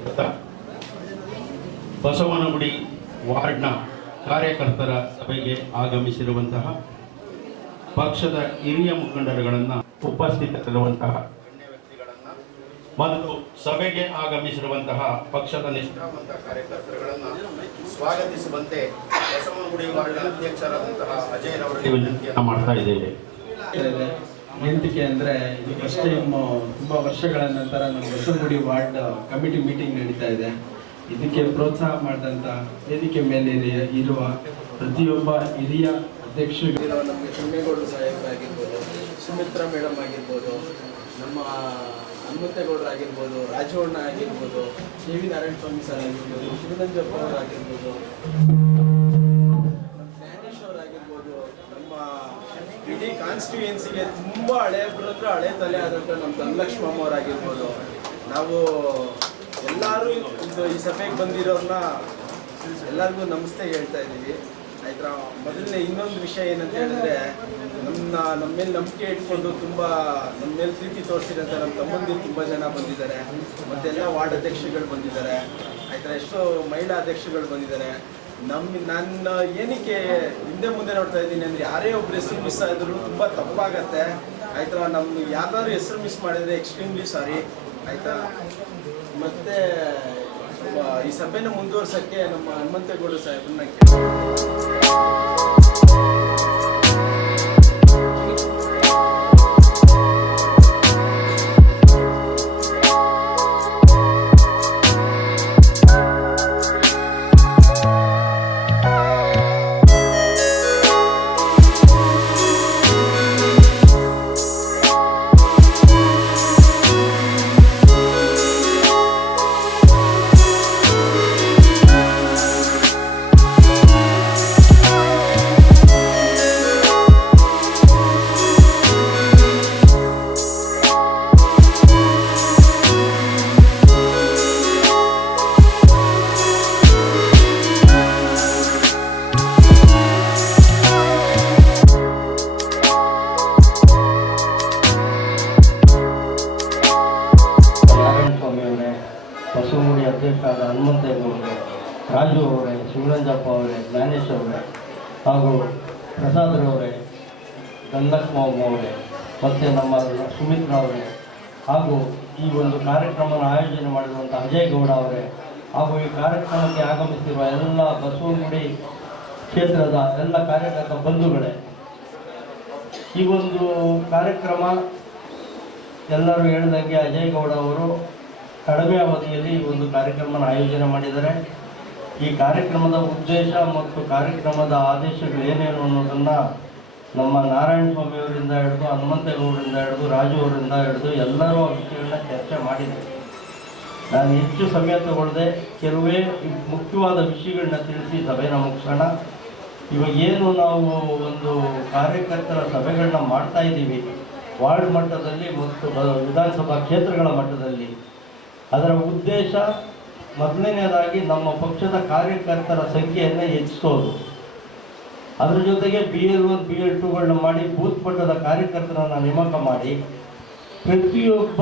ತಿಳಿಸುತ್ತಾ ಬಸವನಗುಡಿ ವಾರ್ಡ್ನ ಕಾರ್ಯಕರ್ತರ ಸಭೆಗೆ ಆಗಮಿಸಿರುವಂತಹ ಪಕ್ಷದ ಹಿರಿಯ ಮುಖಂಡರುಗಳನ್ನು ಉಪಸ್ಥಿತರಿರುವಂತಹ ಗಣ್ಯ ವ್ಯಕ್ತಿಗಳನ್ನು ಮತ್ತು ಸಭೆಗೆ ಆಗಮಿಸಿರುವಂತಹ ಪಕ್ಷದ ನಿಷ್ಠಾವಂತ ಕಾರ್ಯಕರ್ತರುಗಳನ್ನು ಸ್ವಾಗತಿಸುವಂತೆ ಬಸವನಗುಡಿ ವಾರ್ಡ್ ಅಧ್ಯಕ್ಷರಾದಂತಹ ಅಜಯ್ ರವರಿಗೆ ವಿನಂತಿಯನ್ನು ಮಾಡ್ತಾ ಇದ್ದೇವೆ. ಏನಕ್ಕೆ ಅಂದರೆ ಇದು ಫಸ್ಟ್ ಟೈಮ್ ತುಂಬ ವರ್ಷಗಳ ನಂತರ ನಮ್ಮ ಬಸವನಗುಡಿ ವಾರ್ಡ್ ಕಮಿಟಿ ಮೀಟಿಂಗ್ ನಡೀತಾ ಇದೆ. ಇದಕ್ಕೆ ಪ್ರೋತ್ಸಾಹ ಮಾಡಿದಂಥ ವೇದಿಕೆ ಮೇಲೆ ಇರುವ ಪ್ರತಿಯೊಬ್ಬ ಹಿರಿಯ ಅಧ್ಯಕ್ಷರು, ನಮಗೆ ತಿಮ್ಮೇಗೌಡರು ಸಾಹೇಬರಾಗಿರ್ಬೋದು, ಸುಮಿತ್ರಾ ಮೇಡಮ್ ಆಗಿರ್ಬೋದು, ನಮ್ಮ ಹನುಮಂತೇಗೌಡರಾಗಿರ್ಬೋದು, ರಾಜವಣ್ಣ ಆಗಿರ್ಬೋದು, ಕೆ ವಿ ನಾರಾಯಣ ಸ್ವಾಮಿ ಸರ್ ಆಗಿರ್ಬೋದು, ಶಿವನಂಜಪ್ಪ ಅವರಾಗಿರ್ಬೋದು, ಜ್ಞಾನೇಶ್ ಅವರಾಗಿರ್ಬೋದು, ನಮ್ಮ ಇಡೀ ಕಾನ್ಸ್ಟಿಟ್ಯೂಯೆನ್ಸಿಗೆ ತುಂಬ ಹಳೆ ತಲೆ ಆದಂಥ ನಮ್ಮ ಧನಲಕ್ಷ್ಮಮ್ಮ ಅವರಾಗಿರ್ಬೋದು, ನಾವು ಎಲ್ಲರೂ ಈ ಸಭೆಗೆ ಬಂದಿರೋರನ್ನ ಎಲ್ಲರಿಗೂ ನಮಸ್ತೆ ಹೇಳ್ತಾ ಇದ್ದೀವಿ. ಆಯ್ತಾ, ಮೊದಲನೇ ಇನ್ನೊಂದು ವಿಷಯ ಏನಂತ ಹೇಳಿದ್ರೆ, ನಮ್ಮ ಮೇಲೆ ನಂಬಿಕೆ ಇಟ್ಕೊಂಡು ತುಂಬ ನಮ್ಮ ಮೇಲೆ ಪ್ರೀತಿ ತೋರಿಸಿದಂಥ ನಮ್ಮ ತಮ್ಮಂದಿರು ತುಂಬ ಜನ ಬಂದಿದ್ದಾರೆ. ಮತ್ತೆಲ್ಲ ವಾರ್ಡ್ ಅಧ್ಯಕ್ಷರುಗಳು ಬಂದಿದ್ದಾರೆ. ಆಯ್ತಾ, ಎಷ್ಟೋ ಮಹಿಳಾ ಅಧ್ಯಕ್ಷರುಗಳು ಬಂದಿದ್ದಾರೆ. ನಾನು ಏನಕ್ಕೆ ಹಿಂದೆ ಮುಂದೆ ನೋಡ್ತಾ ಇದ್ದೀನಿ ಅಂದರೆ, ಯಾರೇ ಒಬ್ರು ಹೆಸರು ಮಿಸ್ ಆದರೂ ತುಂಬ ತಪ್ಪಾಗತ್ತೆ. ಆಯ್ತಾ, ನಮ್ಗೆ ಯಾವ್ದಾದ್ರು ಹೆಸರು ಮಿಸ್ ಮಾಡಿದರೆ ಎಕ್ಸ್ಟ್ರೀಮ್ಲಿ ಸಾರಿ. ಆಯಿತಾ, ಮತ್ತು ಈ ಸಭೆನ ಮುಂದುವರ್ಸೋಕ್ಕೆ ನಮ್ಮ ಹನುಮಂತೇಗೌಡ ಸಾಹೇಬ್ರನ್ನ ಬಸವನಗುಡಿ ಅಧ್ಯಕ್ಷರಾದ ಹನುಮಂತೇಗೌಡರು, ರಾಜು ಅವರೇ, ಶಿವನಂಜಪ್ಪ ಅವರೇ, ಜ್ಞಾನೇಶ್ ಅವರೇ ಹಾಗೂ ಪ್ರಸಾದ್ರವರೇ, ಧನಲಕ್ಷ್ಮಮ್ಮ ಅವರೇ ಮತ್ತು ನಮ್ಮ ಸುಮಿತ್ರಾ ಅವರೇ ಹಾಗೂ ಈ ಒಂದು ಕಾರ್ಯಕ್ರಮವನ್ನು ಆಯೋಜನೆ ಮಾಡಿರುವಂಥ ಅಜಯ್ ಗೌಡ ಅವರೇ ಹಾಗೂ ಈ ಕಾರ್ಯಕ್ರಮಕ್ಕೆ ಆಗಮಿಸಿರುವ ಎಲ್ಲ ಬಸವನಗುಡಿ ಕ್ಷೇತ್ರದ ಎಲ್ಲ ಕಾರ್ಯಕರ್ತ ಬಂಧುಗಳೇ, ಈ ಒಂದು ಕಾರ್ಯಕ್ರಮ ಎಲ್ಲರೂ ಹೇಳಿದಂಗೆ ಅಜಯ್ ಗೌಡ ಅವರು ಕಡಿಮೆ ಅವಧಿಯಲ್ಲಿ ಒಂದು ಕಾರ್ಯಕ್ರಮನ ಆಯೋಜನೆ ಮಾಡಿದ್ದಾರೆ. ಈ ಕಾರ್ಯಕ್ರಮದ ಉದ್ದೇಶ ಮತ್ತು ಕಾರ್ಯಕ್ರಮದ ಆದೇಶಗಳು ಏನೇನು ಅನ್ನೋದನ್ನು ನಮ್ಮ ನಾರಾಯಣ ಸ್ವಾಮಿಯವರಿಂದ ಹಿಡಿದು, ಹನುಮಂತೇಗೌಡರಿಂದ ಹಿಡಿದು, ರಾಜು ಅವರಿಂದ ಹಿಡಿದು ಎಲ್ಲರೂ ಆ ವಿಷಯಗಳನ್ನ ಚರ್ಚೆ ಮಾಡಿದ್ದಾರೆ. ನಾನು ಹೆಚ್ಚು ಸಮಯ ತಗೊಳ್ಳದೆ ಕೆಲವೇ ಮುಖ್ಯವಾದ ವಿಷಯಗಳನ್ನ ತಿಳಿಸಿ ಸಭೆನ ಮುಗಿಸೋಣ. ಇವಾಗ ಏನು ನಾವು ಒಂದು ಕಾರ್ಯಕರ್ತರ ಸಭೆಗಳನ್ನ ಮಾಡ್ತಾ ಇದ್ದೀವಿ ವಾರ್ಡ್ ಮಟ್ಟದಲ್ಲಿ ಮತ್ತು ವಿಧಾನಸಭಾ ಕ್ಷೇತ್ರಗಳ ಮಟ್ಟದಲ್ಲಿ, ಅದರ ಉದ್ದೇಶ ಮೊದಲನೇದಾಗಿ ನಮ್ಮ ಪಕ್ಷದ ಕಾರ್ಯಕರ್ತರ ಸಂಖ್ಯೆಯನ್ನು ಹೆಚ್ಚಿಸೋದು. ಅದರ ಜೊತೆಗೆ BL1 BL2ಗಳನ್ನ ಮಾಡಿ ಬೂತ್ ಮಟ್ಟದ ಕಾರ್ಯಕರ್ತರನ್ನು ನೇಮಕ ಮಾಡಿ ಪ್ರತಿಯೊಬ್ಬ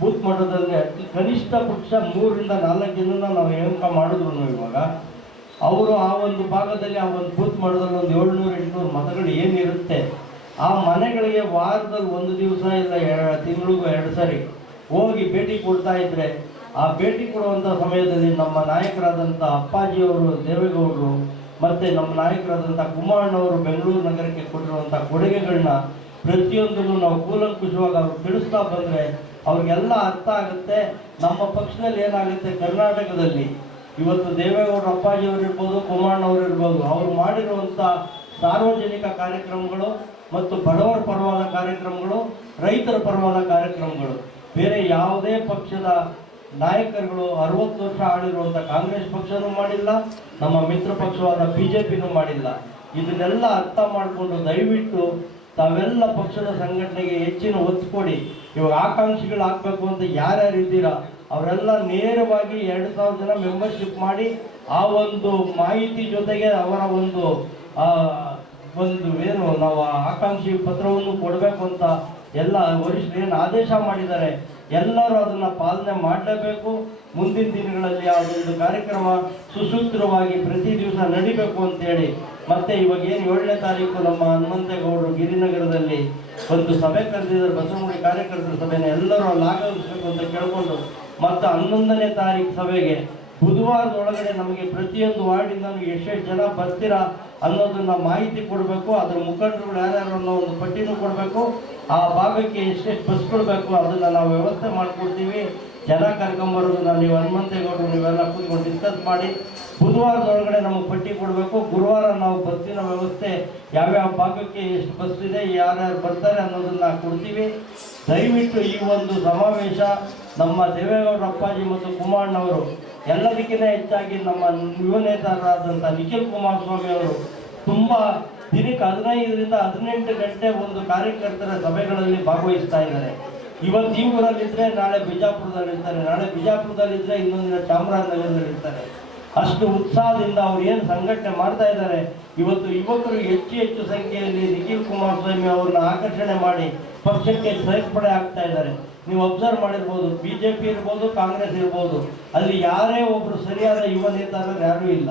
ಬೂತ್ ಮಟ್ಟದಲ್ಲಿ ಕನಿಷ್ಠ ಪಕ್ಷ 3 ರಿಂದ 4 ಜನನ ನಾವು ನೇಮಕ ಮಾಡಿದ್ರು ಇವಾಗ ಅವರು ಆ ಒಂದು ಭಾಗದಲ್ಲಿ ಆ ಒಂದು ಬೂತ್ ಮಟ್ಟದಲ್ಲಿ ಒಂದು 700-800 ಮತಗಳು ಏನಿರುತ್ತೆ ಆ ಮನೆಗಳಿಗೆ ವಾರದಲ್ಲಿ 1 ದಿವಸ ಇಲ್ಲ ತಿಂಗಳಿಗೂ 2 ಸರಿ ಹೋಗಿ ಭೇಟಿ ಕೊಡ್ತಾ ಇದ್ರೆ, ಆ ಭೇಟಿ ಕೊಡುವಂಥ ಸಮಯದಲ್ಲಿ ನಮ್ಮ ನಾಯಕರಾದಂಥ ಅಪ್ಪಾಜಿಯವರು, ದೇವೇಗೌಡರು ಮತ್ತು ನಮ್ಮ ನಾಯಕರಾದಂಥ ಕುಮಾರಣ್ಣವರು ಬೆಂಗಳೂರು ನಗರಕ್ಕೆ ಕೊಟ್ಟಿರುವಂಥ ಕೊಡುಗೆಗಳನ್ನ ಪ್ರತಿಯೊಂದನ್ನು ನಾವು ಕೂಲಂಕುಷವಾಗಿ ಅವ್ರು ತಿಳಿಸ್ತಾ ಬಂದರೆ ಅವ್ರಿಗೆಲ್ಲ ಅರ್ಥ ಆಗುತ್ತೆ. ನಮ್ಮ ಪಕ್ಷದಲ್ಲಿ ಏನಾಗುತ್ತೆ, ಕರ್ನಾಟಕದಲ್ಲಿ ಇವತ್ತು ದೇವೇಗೌಡರು ಅಪ್ಪಾಜಿಯವರು ಇರ್ಬೋದು, ಕುಮಾರಣ್ಣವರು ಇರ್ಬೋದು, ಅವರು ಮಾಡಿರುವಂಥ ಸಾರ್ವಜನಿಕ ಕಾರ್ಯಕ್ರಮಗಳು ಮತ್ತು ಬಡವರ ಪರವಾದ ಕಾರ್ಯಕ್ರಮಗಳು, ರೈತರ ಪರವಾದ ಕಾರ್ಯಕ್ರಮಗಳು ಬೇರೆ ಯಾವುದೇ ಪಕ್ಷದ ನಾಯಕರುಗಳು 60 ವರ್ಷ ಆಳಿರುವಂಥ ಕಾಂಗ್ರೆಸ್ ಪಕ್ಷನೂ ಮಾಡಿಲ್ಲ, ನಮ್ಮ ಮಿತ್ರ ಪಕ್ಷವಾದ BJPನೂ ಮಾಡಿಲ್ಲ. ಇದನ್ನೆಲ್ಲ ಅರ್ಥ ಮಾಡಿಕೊಂಡು ದಯವಿಟ್ಟು ತಾವೆಲ್ಲ ಪಕ್ಷದ ಸಂಘಟನೆಗೆ ಹೆಚ್ಚಿನ ಒತ್ತು ಕೊಡಿ. ಇವಾಗ ಆಕಾಂಕ್ಷಿಗಳು ಹಾಕಬೇಕು ಅಂತ ಯಾರ್ಯಾರು ಇದ್ದೀರಾ ಅವರೆಲ್ಲ ನೇರವಾಗಿ 2000 ಜನ ಮೆಂಬರ್ಶಿಪ್ ಮಾಡಿ ಆ ಒಂದು ಮಾಹಿತಿ ಜೊತೆಗೆ ಅವರ ಒಂದು ಏನು ನಾವು ಆಕಾಂಕ್ಷಿ ಪತ್ರವನ್ನು ಕೊಡಬೇಕು ಅಂತ ಎಲ್ಲ ವರಿಷ್ಠರು ಏನು ಆದೇಶ ಮಾಡಿದ್ದಾರೆ ಎಲ್ಲರೂ ಅದನ್ನು ಪಾಲನೆ ಮಾಡಲೇಬೇಕು. ಮುಂದಿನ ದಿನಗಳಲ್ಲಿ ಆ ಒಂದು ಕಾರ್ಯಕ್ರಮ ಸುಸೂತ್ರವಾಗಿ ಪ್ರತಿ ದಿವಸ ನಡಿಬೇಕು ಅಂತೇಳಿ ಮತ್ತೆ ಇವಾಗ ಏನು 7ನೇ ತಾರೀಕು ನಮ್ಮ ಹನುಮಂತೇಗೌಡರು ಗಿರಿನಗರದಲ್ಲಿ ಒಂದು ಸಭೆ ಕರೆದಿದ್ದಾರೆ, ಬಸವನಗುಡಿ ಕಾರ್ಯಕರ್ತರ ಸಭೆನ ಎಲ್ಲರೂ ಅಲ್ಲಿ ಆಗಮಿಸಬೇಕು ಅಂತ ಕೇಳಿಕೊಂಡು ಮತ್ತು 11ನೇ ತಾರೀಕು ಸಭೆಗೆ ಬುಧವಾರದೊಳಗಡೆ ನಮಗೆ ಪ್ರತಿಯೊಂದು ವಾರ್ಡಿಂದ ಎಷ್ಟೆಷ್ಟು ಜನ ಬರ್ತೀರಾ ಅನ್ನೋದನ್ನ ಮಾಹಿತಿ ಕೊಡಬೇಕು. ಅದರ ಮುಖಂಡರುಗಳು ಯಾರ್ಯಾರು ಅನ್ನೋ ಒಂದು ಪಟ್ಟಿನೂ ಕೊಡಬೇಕು. ಆ ಭಾಗಕ್ಕೆ ಎಷ್ಟೆಷ್ಟು ಬಸ್ ಕೊಡಬೇಕು ಅದನ್ನು ನಾವು ವ್ಯವಸ್ಥೆ ಮಾಡಿಕೊಡ್ತೀವಿ. ಜನ ಕರ್ಕೊಂಬರೋದನ್ನ ನೀವು ಹನುಮಂತೇಗೌಡರು ನೀವೆಲ್ಲ ಕೂತ್ಕೊಂಡು ಡಿಸ್ಕಸ್ ಮಾಡಿ ಬುಧವಾರದೊಳಗಡೆ ನಮಗೆ ಪಟ್ಟಿ ಕೊಡಬೇಕು. ಗುರುವಾರ ನಾವು ಬಸ್ಸಿನ ವ್ಯವಸ್ಥೆ ಯಾವ್ಯಾವ ಭಾಗಕ್ಕೆ ಎಷ್ಟು ಬಸ್ ಇದೆ, ಯಾರ್ಯಾರು ಬರ್ತಾರೆ ಅನ್ನೋದನ್ನ ಕೊಡ್ತೀವಿ. ದಯವಿಟ್ಟು ಈ ಒಂದು ಸಮಾವೇಶ ನಮ್ಮ ದೇವೇಗೌಡ ಅಪ್ಪಾಜಿ ಮತ್ತು ಕುಮಾರಣ್ಣವರು ಎಲ್ಲದಕ್ಕಿಂತ ಹೆಚ್ಚಾಗಿ ನಮ್ಮ ಯುವ ನೇತಾರರಾದಂಥ ನಿಖಿಲ್ ಕುಮಾರಸ್ವಾಮಿ ಅವರು ತುಂಬ ದಿನಕ್ಕೆ 15ರಿಂದ 18 ಗಂಟೆ ಒಂದು ಕಾರ್ಯಕರ್ತರ ಸಭೆಗಳಲ್ಲಿ ಭಾಗವಹಿಸ್ತಾ ಇದ್ದಾರೆ. ಇವತ್ತು ಈ ಊರಲ್ಲಿದ್ದರೆ ನಾಳೆ ಬಿಜಾಪುರದಲ್ಲಿರ್ತಾರೆ, ನಾಳೆ ಬಿಜಾಪುರದಲ್ಲಿದ್ದರೆ ಇನ್ನೊಂದು ದಿನ ಚಾಮರಾಜನಗರದಲ್ಲಿರ್ತಾರೆ. ಅಷ್ಟು ಉತ್ಸಾಹದಿಂದ ಅವ್ರು ಏನು ಸಂಘಟನೆ ಮಾಡ್ತಾ ಇದ್ದಾರೆ. ಇವತ್ತು ಯುವಕರು ಹೆಚ್ಚು ಸಂಖ್ಯೆಯಲ್ಲಿ ನಿಖಿಲ್ ಕುಮಾರಸ್ವಾಮಿ ಅವ್ರನ್ನ ಆಕರ್ಷಣೆ ಮಾಡಿ ಪಕ್ಷಕ್ಕೆ ಸೇರ್ಪಡೆ ಆಗ್ತಾ ಇದ್ದಾರೆ. ನೀವು ಅಬ್ಸರ್ವ್ ಮಾಡಿರ್ಬೋದು, BJP ಇರ್ಬೋದು, ಕಾಂಗ್ರೆಸ್ ಇರ್ಬೋದು, ಅಲ್ಲಿ ಯಾರೇ ಒಬ್ಬರು ಸರಿಯಾದ ಯುವ ನೇತಾರರು ಯಾರೂ ಇಲ್ಲ.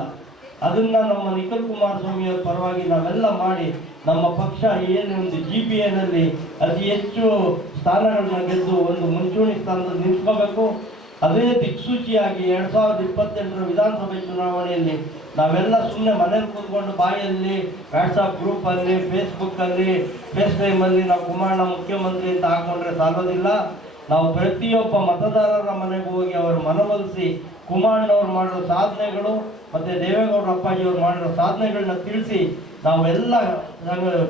ಅದನ್ನು ನಮ್ಮ ನಿಖಿಲ್ ಕುಮಾರಸ್ವಾಮಿ ಅವರ ಪರವಾಗಿ ನಾವೆಲ್ಲ ಮಾಡಿ ನಮ್ಮ ಪಕ್ಷ ಏನು ಒಂದು GPAನಲ್ಲಿ ಅತಿ ಹೆಚ್ಚು ಸ್ಥಾನಗಳನ್ನ ಗೆದ್ದು ಒಂದು ಮುಂಚೂಣಿ ಸ್ಥಾನದಲ್ಲಿ ನಿಂತ್ಕೋಬೇಕು. ಅದೇ ದಿಕ್ಸೂಚಿಯಾಗಿ 2028ರ ವಿಧಾನಸಭೆ ಚುನಾವಣೆಯಲ್ಲಿ ನಾವೆಲ್ಲ ಸುಮ್ಮನೆ ಮನೇಲಿ ಕೂತ್ಕೊಂಡು ಬಾಯಲ್ಲಿ ವಾಟ್ಸಪ್ ಗ್ರೂಪಲ್ಲಿ ಫೇಸ್ಬುಕ್ಕಲ್ಲಿ ಫೇಸ್ ಟೈಮಲ್ಲಿ ನಾವು ಕುಮಾರಣ್ಣ ಮುಖ್ಯಮಂತ್ರಿ ಅಂತ ಹಾಕೊಂಡ್ರೆ ಸಾಲೋದಿಲ್ಲ. ನಾವು ಪ್ರತಿಯೊಬ್ಬ ಮತದಾರರ ಮನೆಗೆ ಹೋಗಿ ಅವರು ಮನವೊಲಿಸಿ ಕುಮಾರಣ್ಣವ್ರು ಮಾಡಿರೋ ಸಾಧನೆಗಳು ಮತ್ತು ದೇವೇಗೌಡ ಅಪ್ಪಾಜಿಯವ್ರು ಮಾಡಿರೋ ಸಾಧನೆಗಳನ್ನ ತಿಳಿಸಿ ನಾವೆಲ್ಲ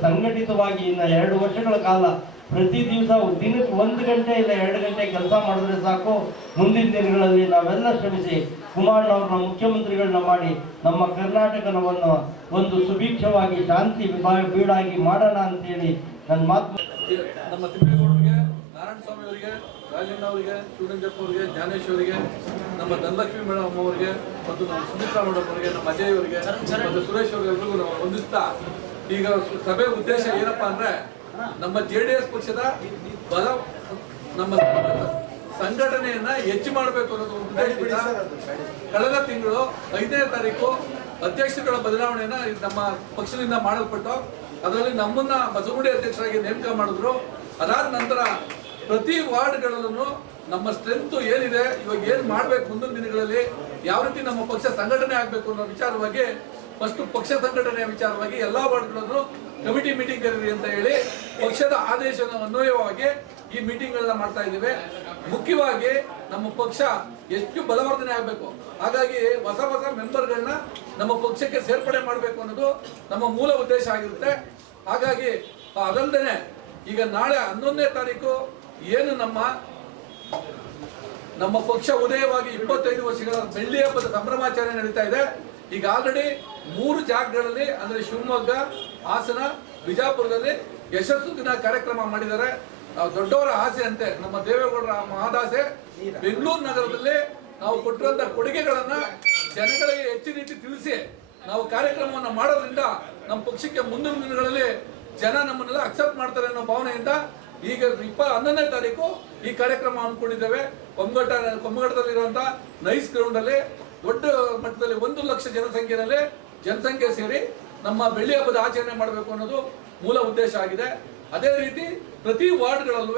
ಸಂಘಟಿತವಾಗಿ ಇನ್ನು 2 ವರ್ಷಗಳ ಕಾಲ ಪ್ರತಿ ದಿವಸ ದಿನಕ್ಕೆ 1 ಗಂಟೆ ಇಲ್ಲ 2 ಗಂಟೆ ಕೆಲಸ ಮಾಡಿದ್ರೆ ಸಾಕು. ಮುಂದಿನ ದಿನಗಳಲ್ಲಿ ನಾವೆಲ್ಲ ಶ್ರಮಿಸಿ ಕುಮಾರಣ್ಣವ್ರನ್ನ ಮುಖ್ಯಮಂತ್ರಿಗಳನ್ನ ಮಾಡಿ ನಮ್ಮ ಕರ್ನಾಟಕವನ್ನು ಒಂದು ಸುಭಿಕ್ಷವಾಗಿ ಶಾಂತಿ ಬೀಡಾಗಿ ಮಾಡೋಣ ಅಂತೇಳಿ ನನ್ನ ಮಾತು. ನಮ್ಮ ತಿಮ್ಮೇಗೌಡರಿಗೆ, ನಾರಾಯಣ ಸ್ವಾಮಿ ಅವರಿಗೆ, ರಾಜಣ್ಣ ಅವರಿಗೆ, ಶಿವರಂಜಪ್ಪ ಅವರಿಗೆ, ಜ್ಞಾನೇಶ್ ಅವರಿಗೆ, ನಮ್ಮ ಧನಲಕ್ಷ್ಮಿ ಮೇಡಮ್ ಅವರಿಗೆ ಮತ್ತು ನಮ್ಮ ಸುಮಿತ್ರಾ ಮೇಡಮ್ ಅವರಿಗೆ, ನಮ್ಮ ಅಜಯ್ ಅವರಿಗೆ ಮತ್ತು ಸುರೇಶ್ ಅವರಿಗೆಲ್ಲರಿಗೂ ನಾವು ವಂದಿಸ್ತಾ, ಈಗ ಸಭೆ ಉದ್ದೇಶ ಏನಪ್ಪಾ ಅಂದ್ರೆ ನಮ್ಮ JDS ಪಕ್ಷದ ಬಲ ನಮ್ಮ ಸಂಘಟನೆಯನ್ನ ಹೆಚ್ಚು ಮಾಡಬೇಕು ಅನ್ನೋದು ಉದ್ದೇಶದಿಂದ ಕಳೆದ ತಿಂಗಳು 5ನೇ ತಾರೀಕು ಅಧ್ಯಕ್ಷರುಗಳ ಬದಲಾವಣೆಯನ್ನ ನಮ್ಮ ಪಕ್ಷದಿಂದ ಮಾಡಲ್ಪಟ್ಟು ಅದರಲ್ಲಿ ನಮ್ಮನ್ನ ಬಸವನಗುಡಿ ಅಧ್ಯಕ್ಷರಾಗಿ ನೇಮಕ ಮಾಡಿದ್ರು. ಅದಾದ ನಂತರ ಪ್ರತಿ ವಾರ್ಡ್ಗಳಲ್ಲೂ ನಮ್ಮ ಸ್ಟ್ರೆಂತ್ ಏನಿದೆ, ಇವಾಗ ಏನ್ ಮಾಡ್ಬೇಕು, ಮುಂದಿನ ದಿನಗಳಲ್ಲಿ ಯಾವ ರೀತಿ ನಮ್ಮ ಪಕ್ಷ ಸಂಘಟನೆ ಆಗ್ಬೇಕು ಅನ್ನೋ ವಿಚಾರವಾಗಿ ಫಸ್ಟ್ ಪಕ್ಷ ಸಂಘಟನೆಯ ವಿಚಾರವಾಗಿ ಎಲ್ಲಾ ವಾರ್ಡ್ಗಳಲ್ಲೂ ಕಮಿಟಿ ಮೀಟಿಂಗ್ ಕರೀರಿ ಅಂತ ಹೇಳಿ ಪಕ್ಷದ ಆದೇಶದ ಅನ್ವಯವಾಗಿ ಈ ಮೀಟಿಂಗ್ ಗಳನ್ನ ಮಾಡ್ತಾ ಇದ್ದೀವಿ. ಮುಖ್ಯವಾಗಿ ನಮ್ಮ ಪಕ್ಷ ಎಷ್ಟು ಬಲವರ್ಧನೆ ಆಗಬೇಕು, ಹಾಗಾಗಿ ಹೊಸ ಮೆಂಬರ್ಗಳನ್ನ ನಮ್ಮ ಪಕ್ಷಕ್ಕೆ ಸೇರ್ಪಡೆ ಮಾಡಬೇಕು ಅನ್ನೋದು ನಮ್ಮ ಮೂಲ ಉದ್ದೇಶ ಆಗಿರುತ್ತೆ. ಹಾಗಾಗಿ ಅದಲ್ಲದೆ ಈಗ ನಾಳೆ 11ನೇ ತಾರೀಕು ಏನು ನಮ್ಮ ಪಕ್ಷ ಉದಯವಾಗಿ 25 ವರ್ಷಗಳ ಬೆಳ್ಳಿ ಹಬ್ಬದ ಸಂಭ್ರಮಾಚರಣೆ ನಡೀತಾ ಇದೆ. ಈಗ ಆಲ್ರೆಡಿ 3 ಜಾಗಗಳಲ್ಲಿ ಅಂದ್ರೆ ಶಿವಮೊಗ್ಗ, ಹಾಸನ, ಬಿಜಾಪುರದಲ್ಲಿ ಯಶಸ್ಸು ದಿನ ಕಾರ್ಯಕ್ರಮ ಮಾಡಿದ್ದಾರೆ. ದೊಡ್ಡವರ ಆಸೆ ಅಂತೆ, ನಮ್ಮ ದೇವೇಗೌಡರ ಮಹದಾಸೆ. ಬೆಂಗಳೂರು ನಗರದಲ್ಲಿ ನಾವು ಕೊಟ್ಟಿರುವಂತ ಕೊಡುಗೆಗಳನ್ನ ಜನಗಳಿಗೆ ಹೆಚ್ಚಿನ ರೀತಿ ತಿಳಿಸಿ ನಾವು ಕಾರ್ಯಕ್ರಮವನ್ನು ಮಾಡೋದ್ರಿಂದ ನಮ್ಮ ಪಕ್ಷಕ್ಕೆ ಮುಂದಿನ ದಿನಗಳಲ್ಲಿ ಜನ ನಮ್ಮನ್ನೆಲ್ಲ ಅಕ್ಸೆಪ್ಟ್ ಮಾಡ್ತಾರೆ ಅನ್ನೋ ಭಾವನೆಯಿಂದ ಈಗ 11ನೇ ತಾರೀಕು ಈ ಕಾರ್ಯಕ್ರಮ ಹಮ್ಮಿಕೊಂಡಿದ್ದೇವೆ. ಕೊಂಬಘಟ್ಟದಲ್ಲಿರುವಂತಹ ನೈಸ್ ಗ್ರೌಂಡ್ ಅಲ್ಲಿ ದೊಡ್ಡ ಮಟ್ಟದಲ್ಲಿ 1 ಲಕ್ಷ ಜನಸಂಖ್ಯೆ ಸೇರಿ ನಮ್ಮ ಬೆಳ್ಳಿ ಹಬ್ಬದ ಆಚರಣೆ ಮಾಡಬೇಕು ಅನ್ನೋದು ಮೂಲ ಉದ್ದೇಶ ಆಗಿದೆ. ಅದೇ ರೀತಿ ಪ್ರತಿ ವಾರ್ಡ್ಗಳಲ್ಲೂ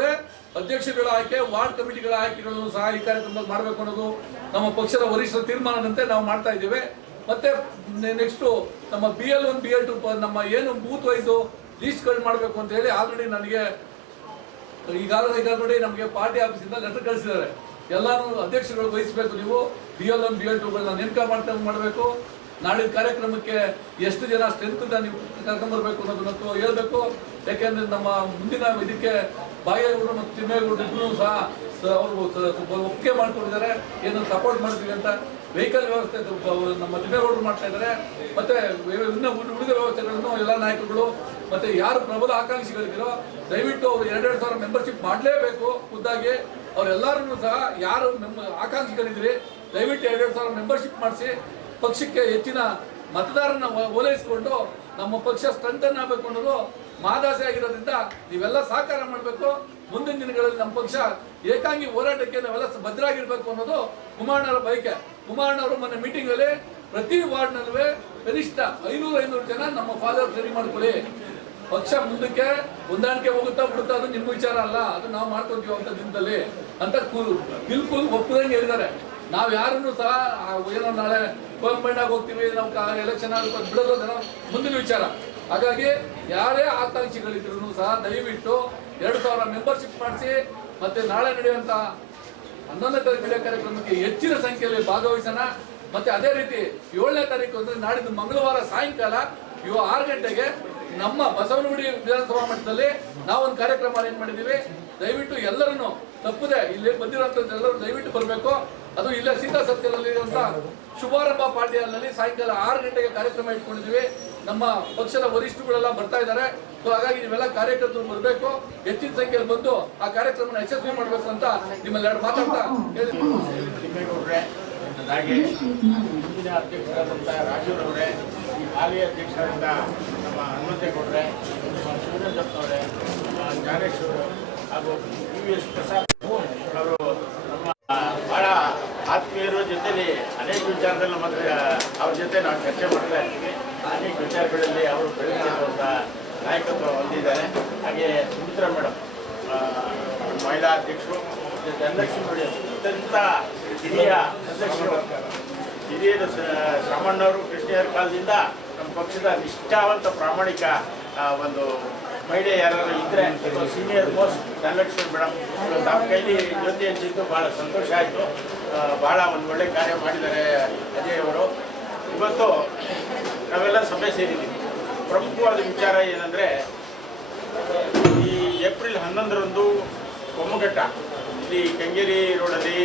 ಅಧ್ಯಕ್ಷರುಗಳ ಆಯ್ಕೆ, ವಾರ್ಡ್ ಕಮಿಟಿಗಳ ಆಯ್ಕೆಗಳನ್ನು ಸಹ ಈ ಕಾರ್ಯಕ್ರಮದಲ್ಲಿ ಮಾಡಬೇಕು ಅನ್ನೋದು ನಮ್ಮ ಪಕ್ಷದ ವರಿಷ್ಠರ ತೀರ್ಮಾನದಂತೆ ನಾವು ಮಾಡ್ತಾ ಇದ್ದೇವೆ. ಮತ್ತೆ ನೆಕ್ಸ್ಟ್ ನಮ್ಮ BL1 BL2 ನಮ್ಮ ಏನು ಬೂತ್ ವೈಸ್ ಲೀಸ್ಟ್ಗಳು ಮಾಡಬೇಕು ಅಂತ ಹೇಳಿ ಆಲ್ರೆಡಿ ನನಗೆ ಈಗಾಗಲೇ ನೋಡಿ ನಮಗೆ ಪಾರ್ಟಿ ಆಫೀಸಿಂದ ಲೆಟರ್ ಕಳಿಸಿದ್ದಾರೆ. ಎಲ್ಲಾನು ಅಧ್ಯಕ್ಷರುಗಳು ವಹಿಸಬೇಕು, ನೀವು BL1 BL2ಗಳನ್ನ ನೇಮಕ ಮಾಡಬೇಕು. ನಾಳಿನ ಕಾರ್ಯಕ್ರಮಕ್ಕೆ ಎಷ್ಟು ಜನ ಸ್ಟ್ರೆಂತ್ ನೀವು ಕರ್ಕೊಂಡ್ಬರ್ಬೇಕು ಅನ್ನೋದನ್ನ ಹೇಳ್ಬೇಕು. ಯಾಕೆಂದ್ರೆ ನಮ್ಮ ಮುಂದಿನ ಇದಕ್ಕೆ ಬಾಗೇಗೌಡರು ಮತ್ತು ತಿಮ್ಮೇಗೌಡರು ಇಬ್ಬರು ಸಹ ಅವರು ಒಪ್ಪಿಗೆ ಮಾಡ್ಕೊಂಡಿದ್ದಾರೆ, ಏನು ಸಪೋರ್ಟ್ ಮಾಡ್ತೀವಿ ಅಂತ. ವೆಹಿಕಲ್ ವ್ಯವಸ್ಥೆ ನಮ್ಮ ತಿಮ್ಮೇಗೌಡರು ಮಾಡ್ತಾ ಇದ್ದಾರೆ. ಮತ್ತೆ ಇನ್ನು ಉಳಿದ ವ್ಯವಸ್ಥೆಗಳನ್ನು ಎಲ್ಲ ನಾಯಕರುಗಳು ಮತ್ತೆ ಯಾರು ಪ್ರಬಲ ಆಕಾಂಕ್ಷಿಗಳಿದ್ದೀರೋ ದಯವಿಟ್ಟು ಅವರು 2,000 ಮೆಂಬರ್ಶಿಪ್ ಮಾಡಲೇಬೇಕು. ಖುದ್ದಾಗಿ ಅವರೆಲ್ಲರನ್ನು ಸಹ ಯಾರು ಆಕಾಂಕ್ಷಿಗಳಿದ್ದೀರಿ ದಯವಿಟ್ಟು 2,000 ಮೆಂಬರ್ಶಿಪ್ ಮಾಡಿಸಿ ಪಕ್ಷಕ್ಕೆ ಹೆಚ್ಚಿನ ಮತದಾರನ ಓಲೈಸಿಕೊಂಡು ನಮ್ಮ ಪಕ್ಷ ಸ್ಟ್ರೆಂಥನ್ ಆಗಬೇಕು ಅನ್ನೋದು ಮಾದಾಸೆ ಆಗಿರೋದ್ರಿಂದ ನೀವೆಲ್ಲ ಸಹಕಾರ ಮಾಡಬೇಕು. ಮುಂದಿನ ದಿನಗಳಲ್ಲಿ ನಮ್ಮ ಪಕ್ಷ ಏಕಾಂಗಿ ಹೋರಾಟಕ್ಕೆ ನಾವೆಲ್ಲ ಭದ್ರಾಗಿರ್ಬೇಕು ಅನ್ನೋದು ಕುಮಾರಣ್ಣವರ ಬಯಕೆ. ಕುಮಾರಣ್ಣವರು ಮೊನ್ನೆ ಮೀಟಿಂಗ್ ಅಲ್ಲಿ ಪ್ರತಿ ವಾರ್ಡ್ನಲ್ಲೂ ಕನಿಷ್ಠ 500 ಜನ ನಮ್ಮ ಫಾದರ್ ರೆಡಿ ಮಾಡ್ಕೊಳ್ಳಿ, ಪಕ್ಷ ಮುಂದಕ್ಕೆ ಹೊಂದಾಣಿಕೆ ಹೋಗುತ್ತಾ ಬಿಡುತ್ತಾ ಅದು ನಿಮ್ಮ ವಿಚಾರ ಅಲ್ಲ, ಅದು ನಾವು ಮಾಡ್ಕೊತೀವಿ ಅಂತ ದಿನದಲ್ಲಿ ಅಂತ ಬಿಲ್ಕುಲ್ ಒಪ್ಪದಂಗೆ ಹೇಳಿದ್ದಾರೆ. ನಾವು ಯಾರನ್ನು ಸಹ ಏನೋ ನಾಳೆ ಕಂಬೈಂಡ್ ಆಗಿ ಹೋಗ್ತೀವಿ, ನಾವು ಎಲೆಕ್ಷನ್ ಬಿಡೋದು ನಾವು ಮುಂದಿನ ವಿಚಾರ. ಹಾಗಾಗಿ ಯಾರೇ ಆಕಾಂಕ್ಷಿಗಳಿದ್ರು ಸಹ ದಯವಿಟ್ಟು 2000 ಮೆಂಬರ್ಶಿಪ್ ಮಾಡಿಸಿ, ಮತ್ತೆ ನಾಳೆ ನಡೆಯುವಂತ 11ನೇ ತಾರೀಕು ನಡೆಯೋ ಕಾರ್ಯಕ್ರಮಕ್ಕೆ ಹೆಚ್ಚಿನ ಸಂಖ್ಯೆಯಲ್ಲಿ ಭಾಗವಹಿಸೋಣ. ಮತ್ತೆ ಅದೇ ರೀತಿ 7ನೇ ತಾರೀಕು ಅಂದ್ರೆ ನಾಡಿದ್ದು ಮಂಗಳವಾರ ಸಾಯಂಕಾಲ 6 ಗಂಟೆಗೆ ನಮ್ಮ ಬಸವನಗುಡಿ ವಿಧಾನಸಭಾ ಮಟ್ಟದಲ್ಲಿ ನಾವೊಂದು ಕಾರ್ಯಕ್ರಮ ಅರೇಂಜ್ ಮಾಡಿದ್ದೀವಿ. ದಯವಿಟ್ಟು ಎಲ್ಲರನ್ನು ತಪ್ಪದೆ ಇಲ್ಲಿ ಬಂದಿರುವಂತ ಎಲ್ಲರೂ ದಯವಿಟ್ಟು ಬರಬೇಕು. ಅದು ಇಲ್ಲೇ ಸೀತಾ ಸರ್ಕಲ್ ಇರುವಂತ ಶುಭಾರಂಭ ಪಾರ್ಟಿಯಲ್ಲಿ ಸಾಯಂಕಾಲ 6 ಗಂಟೆಗೆ ಕಾರ್ಯಕ್ರಮ ಇಟ್ಕೊಂಡಿದ್ದೀವಿ. ನಮ್ಮ ಪಕ್ಷದ ವರಿಷ್ಠರುಗಳೆಲ್ಲ ಬರ್ತಾ ಇದ್ದಾರೆ. ಸೊ ಹಾಗಾಗಿ ನೀವೆಲ್ಲ ಕಾರ್ಯಕರ್ತರು ಬರಬೇಕು, ಹೆಚ್ಚಿನ ಸಂಖ್ಯೆಯಲ್ಲಿ ಬಂದು ಆ ಕಾರ್ಯಕ್ರಮನ ಯಶಸ್ವಿ ಮಾಡಬೇಕು ಅಂತ ನಿಮ್ಮಲ್ಲಿ ಎರಡು ಮಾತಾಡ್ತಾ ತಿಮ್ಮೇಗೌಡ್ರೆ, ಹಾಗೆ ಹಿಂದಿನ ಅಧ್ಯಕ್ಷರಾದಂಥ ರಾಜೂರವರೇ, ಈ ಹಾಲಿ ಅಧ್ಯಕ್ಷರಾದಂಥ ನಮ್ಮ ಹನುಮಂತೇಗೌಡ್ರೆ, ನಮ್ಮ ಶಿವನಂದಪ್ಪನವರೇ, ನಮ್ಮ ಜ್ಞಾನೇಶ್ವರು ಹಾಗೂ PVS ಪ್ರಸಾದ್ ಅವರು ನಮ್ಮ ಭಾಳ ಆತ್ಮೀಯರ ಜೊತೆಲಿ ಅನೇಕ ವಿಚಾರದಲ್ಲಿ ನಮ್ಮ ಹತ್ರ ಅವ್ರ ಜೊತೆ ನಾವು ಚರ್ಚೆ ಮಾಡ್ತಾ ಇರ್ತೀವಿ. ಅನೇಕ ವಿಚಾರಗಳಲ್ಲಿ ಅವರು ಬೆಳೆದಿರುವಂಥ ನಾಯಕತ್ವ ಹೊಂದಿದ್ದಾರೆ. ಹಾಗೆ ಸುಮಿತ್ರಾ ಮೇಡಮ್ ಮಹಿಳಾ ಅಧ್ಯಕ್ಷರು, ಧನಲಕ್ಷ್ಮಿ ನೋಡಿ ಅತ್ಯಂತ ಹಿರಿಯ ಅಧ್ಯಕ್ಷರು, ಹಿರಿಯರು ಶ್ರಮಣ್ಣವರು ಕೃಷ್ಣಯ್ಯರ ಕಾಲದಿಂದ ನಮ್ಮ ಪಕ್ಷದ ನಿಷ್ಠಾವಂತ ಪ್ರಾಮಾಣಿಕ ಒಂದು ಮಹಿಳೆ ಯಾರು ಇದ್ದರೆ ಸೀನಿಯರ್ ಮೋಸ್ಟ್ ಧನಲಕ್ಷ್ಮಿ ಮೇಡಮ್ ತಮ್ಮ ಕೈಲಿ ಜೊತೆ ಹಂಚಿದ್ದು ಭಾಳ ಸಂತೋಷ ಆಯಿತು. ಭಾಳ ಒಂದು ಒಳ್ಳೆ ಕಾರ್ಯ ಮಾಡಿದ್ದಾರೆ ಅಜಯ್ ಅವರು. ಇವತ್ತು ನಾವೆಲ್ಲ ಸಭೆ ಸೇರಿದ್ದೀವಿ. ಪ್ರಮುಖವಾದ ವಿಚಾರ ಏನಂದರೆ, ಈ ಏಪ್ರಿಲ್ 11ರಂದು ಕೊಮ್ಮಘಟ್ಟ ಇಲ್ಲಿ ಕೆಂಗೇರಿ ರೋಡಲ್ಲಿ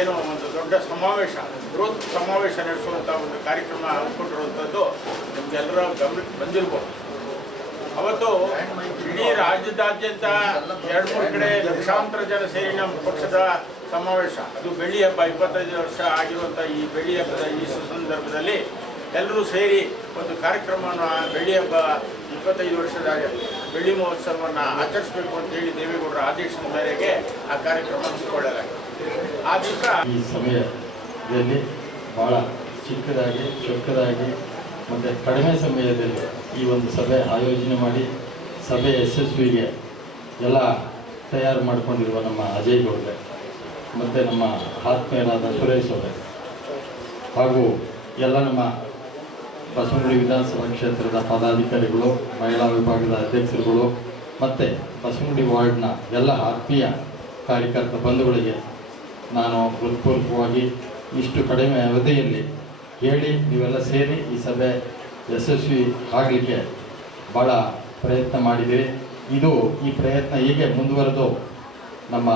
ಏನೋ ಒಂದು ದೊಡ್ಡ ಸಮಾವೇಶ, ಬೃಹತ್ ಸಮಾವೇಶ ನಡೆಸುವಂಥ ಒಂದು ಕಾರ್ಯಕ್ರಮ ಹಮ್ಮಿಕೊಂಡಿರುವಂಥದ್ದು ನಮಗೆಲ್ಲರ ಗಮನಕ್ಕೆ ಬಂದಿರ್ಬೋದು. ಅವತ್ತು ಇಡೀ ರಾಜ್ಯದಾದ್ಯಂತ 2-3 ಕಡೆ ಲಕ್ಷಾಂತರ ಜನ ಸೇರಿ ನಮ್ಮ ಪಕ್ಷದ ಸಮಾವೇಶ. ಅದು ಬೆಳ್ಳಿ ಹಬ್ಬ, 25 ವರ್ಷ ಆಗಿರುವಂಥ ಈ ಬೆಳ್ಳಿ ಹಬ್ಬದ ಈ ಸಂದರ್ಭದಲ್ಲಿ ಎಲ್ಲರೂ ಸೇರಿ ಒಂದು ಕಾರ್ಯಕ್ರಮವನ್ನು, ಬೆಳ್ಳಿ ಹಬ್ಬ 25 ವರ್ಷದ ಬೆಳ್ಳಿ ಮಹೋತ್ಸವವನ್ನು ಆಚರಿಸಬೇಕು ಅಂತ ಹೇಳಿ ದೇವೇಗೌಡರ ಆದೇಶದ ಮೇರೆಗೆ ಆ ಕಾರ್ಯಕ್ರಮ ಹಮ್ಮಿಕೊಳ್ಳಲಾಗಿದೆ. ಆ ದಿವಸ ಈ ಸಮಯದಲ್ಲಿ ಭಾಳ ಚಿಕ್ಕದಾಗಿ ಚೊಕ್ಕದಾಗಿ ಮತ್ತು ಕಡಿಮೆ ಸಮಯದಲ್ಲಿ ಈ ಒಂದು ಸಭೆ ಆಯೋಜನೆ ಮಾಡಿ ಸಭೆ ಯಶಸ್ವಿಗೆ ಎಲ್ಲ ತಯಾರು ಮಾಡಿಕೊಂಡಿರುವ ನಮ್ಮ ಅಜಯ್ ಗೌಡ್ರೆ ಮತ್ತು ನಮ್ಮ ಆತ್ಮೀಯರಾದ ಸುರೇಶ್ ಅವರೇ ಹಾಗೂ ಎಲ್ಲ ನಮ್ಮ ಬಸವನಗುಡಿ ವಿಧಾನಸಭಾ ಕ್ಷೇತ್ರದ ಪದಾಧಿಕಾರಿಗಳು, ಮಹಿಳಾ ವಿಭಾಗದ ಅಧ್ಯಕ್ಷರುಗಳು ಮತ್ತು ಬಸವನಗುಡಿ ವಾರ್ಡ್ನ ಎಲ್ಲ ಆತ್ಮೀಯ ಕಾರ್ಯಕರ್ತ ಬಂಧುಗಳಿಗೆ ನಾನು ಹೃತ್ಪೂರ್ವಕವಾಗಿ ಇಷ್ಟು ಕಡಿಮೆ ಅವಧಿಯಲ್ಲಿ ಹೇಳಿ ನೀವೆಲ್ಲ ಸೇರಿ ಈ ಸಭೆ ಯಶಸ್ವಿ ಆಗಲಿಕ್ಕೆ ಭಾಳ ಪ್ರಯತ್ನ ಮಾಡಿದ್ದೀವಿ. ಈ ಪ್ರಯತ್ನ ಹೀಗೆ ಮುಂದುವರೆದು ನಮ್ಮ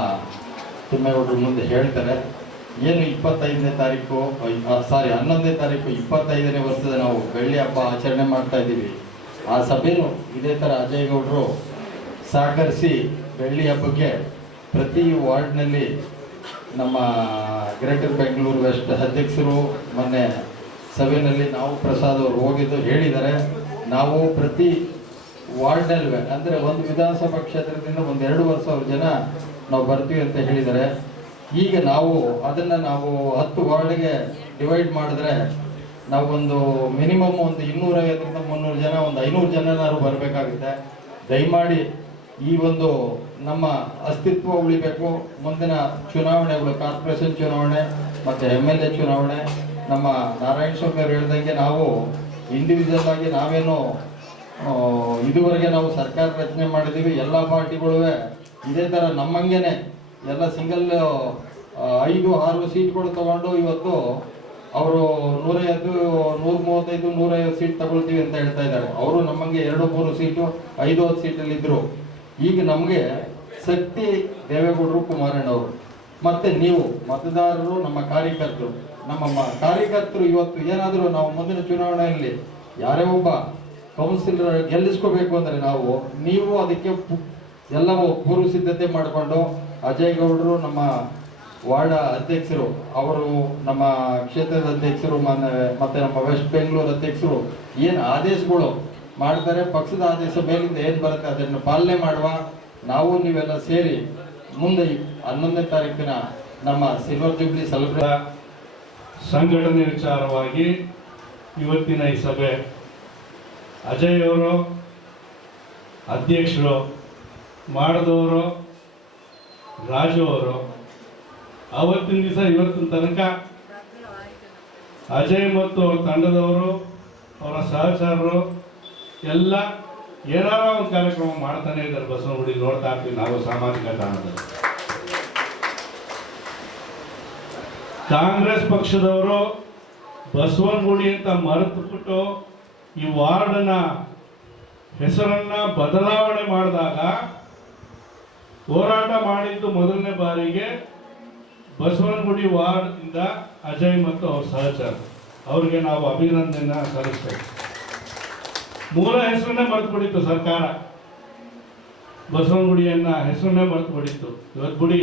ತಿಮ್ಮೇಗೌಡರು ಮುಂದೆ ಹೇಳ್ತಾರೆ. ಏನು 25ನೇ ತಾರೀಕು 11ನೇ ತಾರೀಕು 25ನೇ ವರ್ಷದ ನಾವು ಬೆಳ್ಳಿ ಹಬ್ಬ ಆಚರಣೆ ಮಾಡ್ತಾ ಇದ್ದೀವಿ. ಆ ಸಭೆಯೂ ಇದೇ ಥರ ಅಜಯ್ ಗೌಡರು ಸಹಕರಿಸಿ ಬೆಳ್ಳಿ ಹಬ್ಬಕ್ಕೆ ಪ್ರತಿ ವಾರ್ಡ್ನಲ್ಲಿ ನಮ್ಮ ಗ್ರೇಟರ್ ಬೆಂಗಳೂರು ವೆಸ್ಟ್ ಅಧ್ಯಕ್ಷರು ಮೊನ್ನೆ ಸಭೆಯಲ್ಲಿ ನಾವು ಪ್ರಸಾದ್ ಅವರು ಹೋಗಿದ್ದು ಹೇಳಿದ್ದಾರೆ. ನಾವು ಪ್ರತಿ ವಾರ್ಡ್ನಲ್ವೇ ಅಂದರೆ ಒಂದು ವಿಧಾನಸಭಾ ಕ್ಷೇತ್ರದಿಂದ 1-2 ಜನ ನಾವು ಬರ್ತೀವಿ ಅಂತ ಹೇಳಿದ್ದಾರೆ. ಈಗ ನಾವು ಅದನ್ನು 10 ವಾರ್ಡ್ಗೆ ಡಿವೈಡ್ ಮಾಡಿದ್ರೆ ನಾವು ಮಿನಿಮಮ್ 250ರಿಂದ 300 ಜನ, 500 ಜನನಾದ್ರು ಬರಬೇಕಾಗುತ್ತೆ. ದಯಮಾಡಿ ಈ ನಮ್ಮ ಅಸ್ತಿತ್ವ ಉಳಿಬೇಕು. ಮುಂದಿನ ಚುನಾವಣೆಗಳು, ಕಾರ್ಪೊರೇಷನ್ ಚುನಾವಣೆ ಮತ್ತು MLA ಚುನಾವಣೆ, ನಮ್ಮ ನಾರಾಯಣ ಸ್ವಾಮಿ ಅವರು ಹೇಳ್ದಂಗೆ ನಾವು ಇಂಡಿವಿಜುವಲ್ ಆಗಿ ನಾವೇನು ಇದುವರೆಗೆ ನಾವು ಸರ್ಕಾರ ರಚನೆ ಮಾಡಿದ್ದೀವಿ. ಎಲ್ಲ ಪಾರ್ಟಿಗಳು ಇದೇ ಥರ ನಮ್ಮಂಗೆನೆ ಎಲ್ಲ ಸಿಂಗಲ್ 5-6 ಸೀಟ್ಗಳು ತಗೊಂಡು ಇವತ್ತು ಅವರು 150, 135, 150 ಸೀಟ್ ತಗೊಳ್ತೀವಿ ಅಂತ ಹೇಳ್ತಾ ಇದ್ದಾರೆ. ಅವರು ನಮ್ಮಂಗೆ 2-3 ಸೀಟು 5-10 ಸೀಟಲ್ಲಿದ್ದರು. ಈಗ ನಮಗೆ ಶಕ್ತಿ ದೇವೇಗೌಡರು, ಕುಮಾರಣ್ಣವರು ಮತ್ತು ನೀವು ಮತದಾರರು, ನಮ್ಮ ಕಾರ್ಯಕರ್ತರು. ಕಾರ್ಯಕರ್ತರು ಇವತ್ತು ಏನಾದರೂ ನಾವು ಮುಂದಿನ ಚುನಾವಣೆಯಲ್ಲಿ ಯಾರೇ ಒಬ್ಬ ಕೌನ್ಸಿಲರ್ ಗೆಲ್ಲಿಸ್ಕೋಬೇಕು ಅಂದರೆ ನೀವು ಅದಕ್ಕೆ ಎಲ್ಲವೂ ಪೂರ್ವ ಸಿದ್ಧತೆ ಮಾಡಿಕೊಂಡು ಅಜಯ್ ಗೌಡರು ನಮ್ಮ ವಾರ್ಡ್ ಅಧ್ಯಕ್ಷರು, ಅವರು ನಮ್ಮ ಕ್ಷೇತ್ರದ ಅಧ್ಯಕ್ಷರು ಮತ್ತು ನಮ್ಮ ವೆಸ್ಟ್ ಬೆಂಗಳೂರು ಅಧ್ಯಕ್ಷರು ಏನು ಆದೇಶಗಳು ಮಾಡ್ತಾರೆ. ಪಕ್ಷದ ಆದೇಶ ಮೇಲಿಂದ ಏನು ಬರುತ್ತೆ ಅದನ್ನು ಪಾಲನೆ ಮಾಡುವ. ನಾವು ನೀವೆಲ್ಲ ಸೇರಿ ಮುಂದೆ 11ನೇ ತಾರೀಕಿನ ನಮ್ಮ ಸಿಲ್ವರ್ ಜೂಬ್ಲಿ ಸೆಲೆಬ್ರೇಟ್ ಸಂಘಟನೆ ವಿಚಾರವಾಗಿ ಇವತ್ತಿನ ಈ ಸಭೆ ಅಜಯ್ ಅವರು ಅಧ್ಯಕ್ಷರು, ಮಾಡಿದವರು ರಾಜು ಅವರು. ಅವತ್ತಿನ ದಿವಸ ಇವತ್ತಿನ ತನಕ ಅಜಯ್ ಮತ್ತು ಅವ್ರ ತಂಡದವರು, ಅವರ ಸಹಚರರು ಎಲ್ಲ ಏನಾರ ಒಂದು ಕಾರ್ಯಕ್ರಮ ಮಾಡ್ತಾನೆ ಇದ್ದಾರೆ. ಬಸವನಗುಡಿ ನೋಡ್ತಾ ಇರ್ತೀವಿ ನಾವು ಸಾಮಾಜಿಕ ತಾಣದಲ್ಲಿ. ಕಾಂಗ್ರೆಸ್ ಪಕ್ಷದವರು ಬಸವನಗುಡಿ ಅಂತ ಮರೆತುಬಿಟ್ಟು ಈ ವಾರ್ಡ್ನ ಹೆಸರನ್ನ ಬದಲಾವಣೆ ಮಾಡಿದಾಗ ಹೋರಾಟ ಮಾಡಿದ್ದು ಮೊದಲನೇ ಬಾರಿಗೆ ಬಸವನಗುಡಿ ವಾರ್ಡ್ ಇಂದ ಅಜಯ್ ಮತ್ತು ಅವ್ರ ಸಹಚರ ಅವರಿಗೆ ನಾವು ಅಭಿನಂದನೆ ಸಲ್ಲಿಸ್ತೇವೆ. ಮೂಲ ಹೆಸರನ್ನೇ ಮರೆತು ಬಿಡಿತ್ತು ಸರ್ಕಾರ, ಬಸವನಗುಡಿಯನ್ನ ಹೆಸರನ್ನೇ ಮರೆತು ಬಿಡಿತ್ತು. ಇವತ್ತು ಗುಡಿ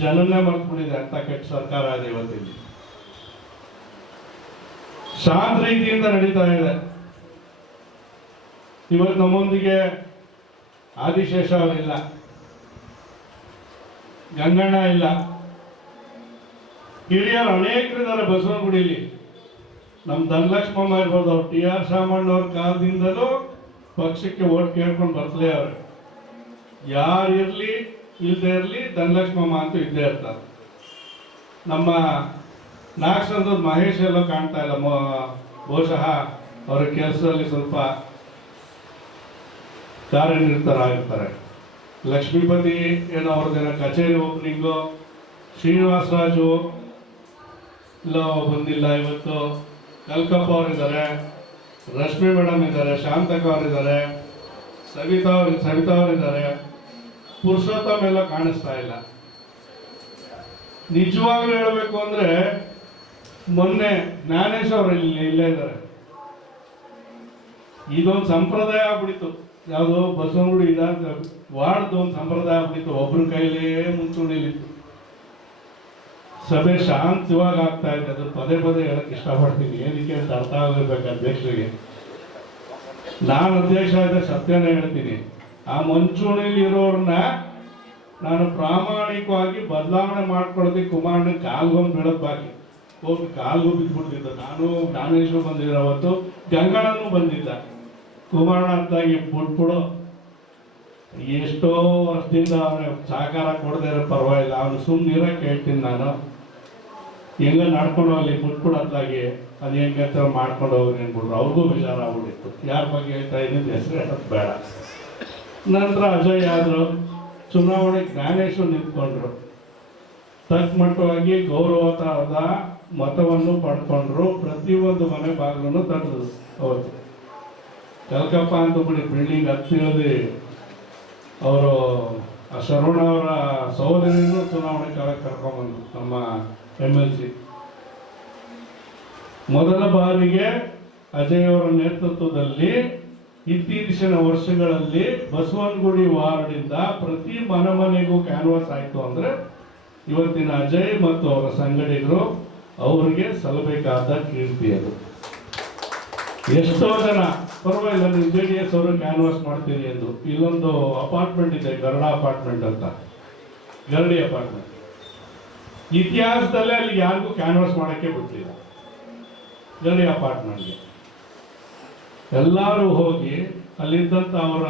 ಜನನ್ನೇ ಮರೆತು ಬಿಡಿದೆ ಅಂತ ಕೆಟ್ಟ ಸರ್ಕಾರ ಇದೆ ಇವತ್ತಿಲ್ಲಿ. ಶಾಂತ ರೀತಿಯಿಂದ ನಡೀತಾ ಇದೆ. ಇವತ್ತು ನಮ್ಮೊಂದಿಗೆ ಆದಿಶೇಷ ಅವರಿಲ್ಲ, ಗಂಗಣ್ಣ ಇಲ್ಲ, ಹಿರಿಯರು ಅನೇಕರಿದ್ದಾರೆ ಬಸವನಗುಡಿಯಲ್ಲಿ. ನಮ್ಮ ಧನಲಕ್ಷ್ಮಮ್ಮ ಇರ್ಬೋದು, ಅವ್ರು TR ಶಾಮಣ್ಣವ್ರ ಕಾಲದಿಂದಲೂ ಪಕ್ಷಕ್ಕೆ ಓಟ್ ಕೇಳ್ಕೊಂಡು ಬರ್ತಲೇ ಅವ್ರೆ. ಯಾರು ಇರಲಿ ಇಲ್ಲದೆ ಇರಲಿ ಧನಲಕ್ಷ್ಮಮ್ಮ ಅಂತೂ ಇದ್ದೇ ಇರ್ತಾರೆ. ನಮ್ಮ ನಾಗಸಂದ್ರದ ಮಹೇಶ್ ಎಲ್ಲೋ ಕಾಣ್ತಾ ಇಲ್ಲ, ಬಹುಶಃ ಅವರ ಕೆಲಸದಲ್ಲಿ ಸ್ವಲ್ಪ ಕಾರ್ಯನಿರತರಾಗಿರ್ತಾರೆ. ಲಕ್ಷ್ಮೀಪತಿ ಏನೋ ಅವ್ರದ್ದೇನೋ ಕಚೇರಿ ಓಪನಿಂಗು, ಶ್ರೀನಿವಾಸ ರಾಜು ಇಲ್ಲ ಬಂದಿಲ್ಲ ಇವತ್ತು, ಕಲ್ಕಪ್ಪ ಅವರಿದ್ದಾರೆ, ರಶ್ಮಿ ಮೇಡಮ್ ಇದ್ದಾರೆ, ಶಾಂತಕ ಅವರಿದ್ದಾರೆ, ಸವಿತಾ ಅವರಿದ್ದಾರೆ, ಪುರುಷೋತ್ತಮ ಎಲ್ಲ ಕಾಣಿಸ್ತಾ ಇಲ್ಲ. ನಿಜವಾಗ್ಲೂ ಹೇಳಬೇಕು ಅಂದ್ರೆ ಮೊನ್ನೆ ಜ್ಞಾನೇಶ್ ಅವರು ಇಲ್ಲೇ ಇದ್ದಾರೆ. ಇದೊಂದು ಸಂಪ್ರದಾಯ ಆಗ್ಬಿಡಿತು, ಯಾವುದು ಬಸವನಗುಡಿ ವಾರ್ಡ್ದು ಒಂದು ಸಂಪ್ರದಾಯ ಆಗ್ಬಿಟ್ಟಿತ್ತು. ಒಬ್ರ ಕೈಲೇ ಮುಂಚೂಣಿಲಿತ್ತು. ಸಭೆ ಶಾಂತವಾಗಿ ಆಗ್ತಾ ಇದೆ. ಅದು ಪದೇ ಪದೇ ಹೇಳಕ್ ಇಷ್ಟಪಡ್ತೀನಿ, ಏನಕ್ಕೆ ಅಂತ ಅರ್ಥ ಆಗಿರ್ಬೇಕು ಅಧ್ಯಕ್ಷರಿಗೆ. ನಾನು ಅಧ್ಯಕ್ಷ ಆದ ಸತ್ಯನೇ ಹೇಳ್ತೀನಿ, ಆ ಮುಂಚೂಣಿಲಿ ಇರೋರನ್ನ ನಾನು ಪ್ರಾಮಾಣಿಕವಾಗಿ ಬದಲಾವಣೆ ಮಾಡ್ಕೊಳ್ಳೋದಕ್ಕೆ ಕುಮಾರಣ್ಣ ಕಾಲ್ಗೊಂದು ಬೀಳೋದು ಬಾಕಿ. ಹೋಗಿ ಕಾಲ್ಗೂ ಬಿದ್ದುಬಿಡ್ತಿದ್ದ. ನಾನು ಜ್ಞಾನೇಶ್ವರ ಬಂದಿದ್ದ, ಅವತ್ತು ಗಂಗಣ್ಣನೂ ಬಂದಿದ್ದ. ಕುಮಾರಣ್ಣ ಅಂತಾಗಿ ಬಿಟ್ಬಿಡು, ಎಷ್ಟೋ ವರ್ಷದಿಂದ ಅವನ ಸಹಕಾರ ಕೊಡದೇ ಇರೋ ಪರವಾಗಿಲ್ಲ, ಅವನು ಸುಮ್ಮನಿರಕ್ಕೆ ಹೇಳ್ತೀನಿ ನಾನು. ಹೆಂಗ ನಡ್ಕೊಂಡು ಹೋಗ್ಲಿ, ಬಿಟ್ಬಿಡು ಅಂತಾಗಿ ಅದು ಹೆಂಗೆ ಮಾಡ್ಕೊಂಡು ಹೋಗಿ ಅನ್ಬಿಟ್ರು. ಅವ್ರಿಗೂ ಬೇಜಾರ ಆಗ್ಬಿಟ್ಟಿತ್ತು. ಯಾರ ಬಗ್ಗೆ ಹೇಳ್ತಾ ಇದ್ದೀನಿ ಹೆಸರು ಹೇಳೋದು ಬೇಡ. ನಂತರ ಅಜಯ್ ಆದ್ರು, ಚುನಾವಣೆ ಜ್ಞಾನೇಶ್ವರ್ ನಿಂತ್ಕೊಂಡ್ರು. ತಕ್ಕಮಟ್ಟವಾಗಿ ಗೌರವದ ಮತವನ್ನು ಪಡ್ಕೊಂಡ್ರು. ಪ್ರತಿಯೊಂದು ಮನೆ ಬಾಗಿಲನ್ನು ತಡೆದ್ರು. ಅವತ್ತು ಕಲ್ಕಪ್ಪ ಅಂತ ಬಿಡಿ ಬಿಲ್ಡಿಂಗ್ ಹತ್ತಿರೋದು ಅವರು ಶರವಣ ಅವರ ಸಹೋದರಿಯನ್ನು ಚುನಾವಣೆ ಕಾಲಕ್ಕೆ ಕರ್ಕೊಂಡ್ಬಂದ್ರು ನಮ್ಮ MLC. ಮೊದಲ ಬಾರಿಗೆ ಅಜಯ್ ಅವರ ನೇತೃತ್ವದಲ್ಲಿ ಇತ್ತೀಚಿನ ವರ್ಷಗಳಲ್ಲಿ ಬಸವನಗುಡಿ ವಾರ್ಡಿಂದ ಪ್ರತಿ ಮನೆಗೂ ಕ್ಯಾನ್ವಾಸ್ ಆಯಿತು ಅಂದ್ರೆ ಇವತ್ತಿನ ಅಜಯ್ ಮತ್ತು ಅವರ ಸಂಗಡಿಗರು ಅವರಿಗೆ ಸಲ್ಲಬೇಕಾದ ಕೀರ್ತಿ ಅದು. ಎಷ್ಟೋ ಜನ ಪರವಾಗಿಲ್ಲ ನೀವು JDS ಅವರು ಕ್ಯಾನ್ವಾಸ್ ಮಾಡ್ತೀರಿ ಎಂದು. ಇಲ್ಲೊಂದು ಅಪಾರ್ಟ್ಮೆಂಟ್ ಇದೆ, ಗರುಡ ಅಪಾರ್ಟ್ಮೆಂಟ್ ಅಂತ, ಗರಡಿ ಅಪಾರ್ಟ್ಮೆಂಟ್. ಇತಿಹಾಸದಲ್ಲೇ ಅಲ್ಲಿ ಯಾರಿಗೂ ಕ್ಯಾನ್ವಾಸ್ ಮಾಡೋಕ್ಕೆ ಬಿಟ್ಟಿಲ್ಲ. ಗರಡಿ ಅಪಾರ್ಟ್ಮೆಂಟ್ಗೆ ಎಲ್ಲರೂ ಹೋಗಿ ಅಲ್ಲಿದ್ದಂಥ ಅವರ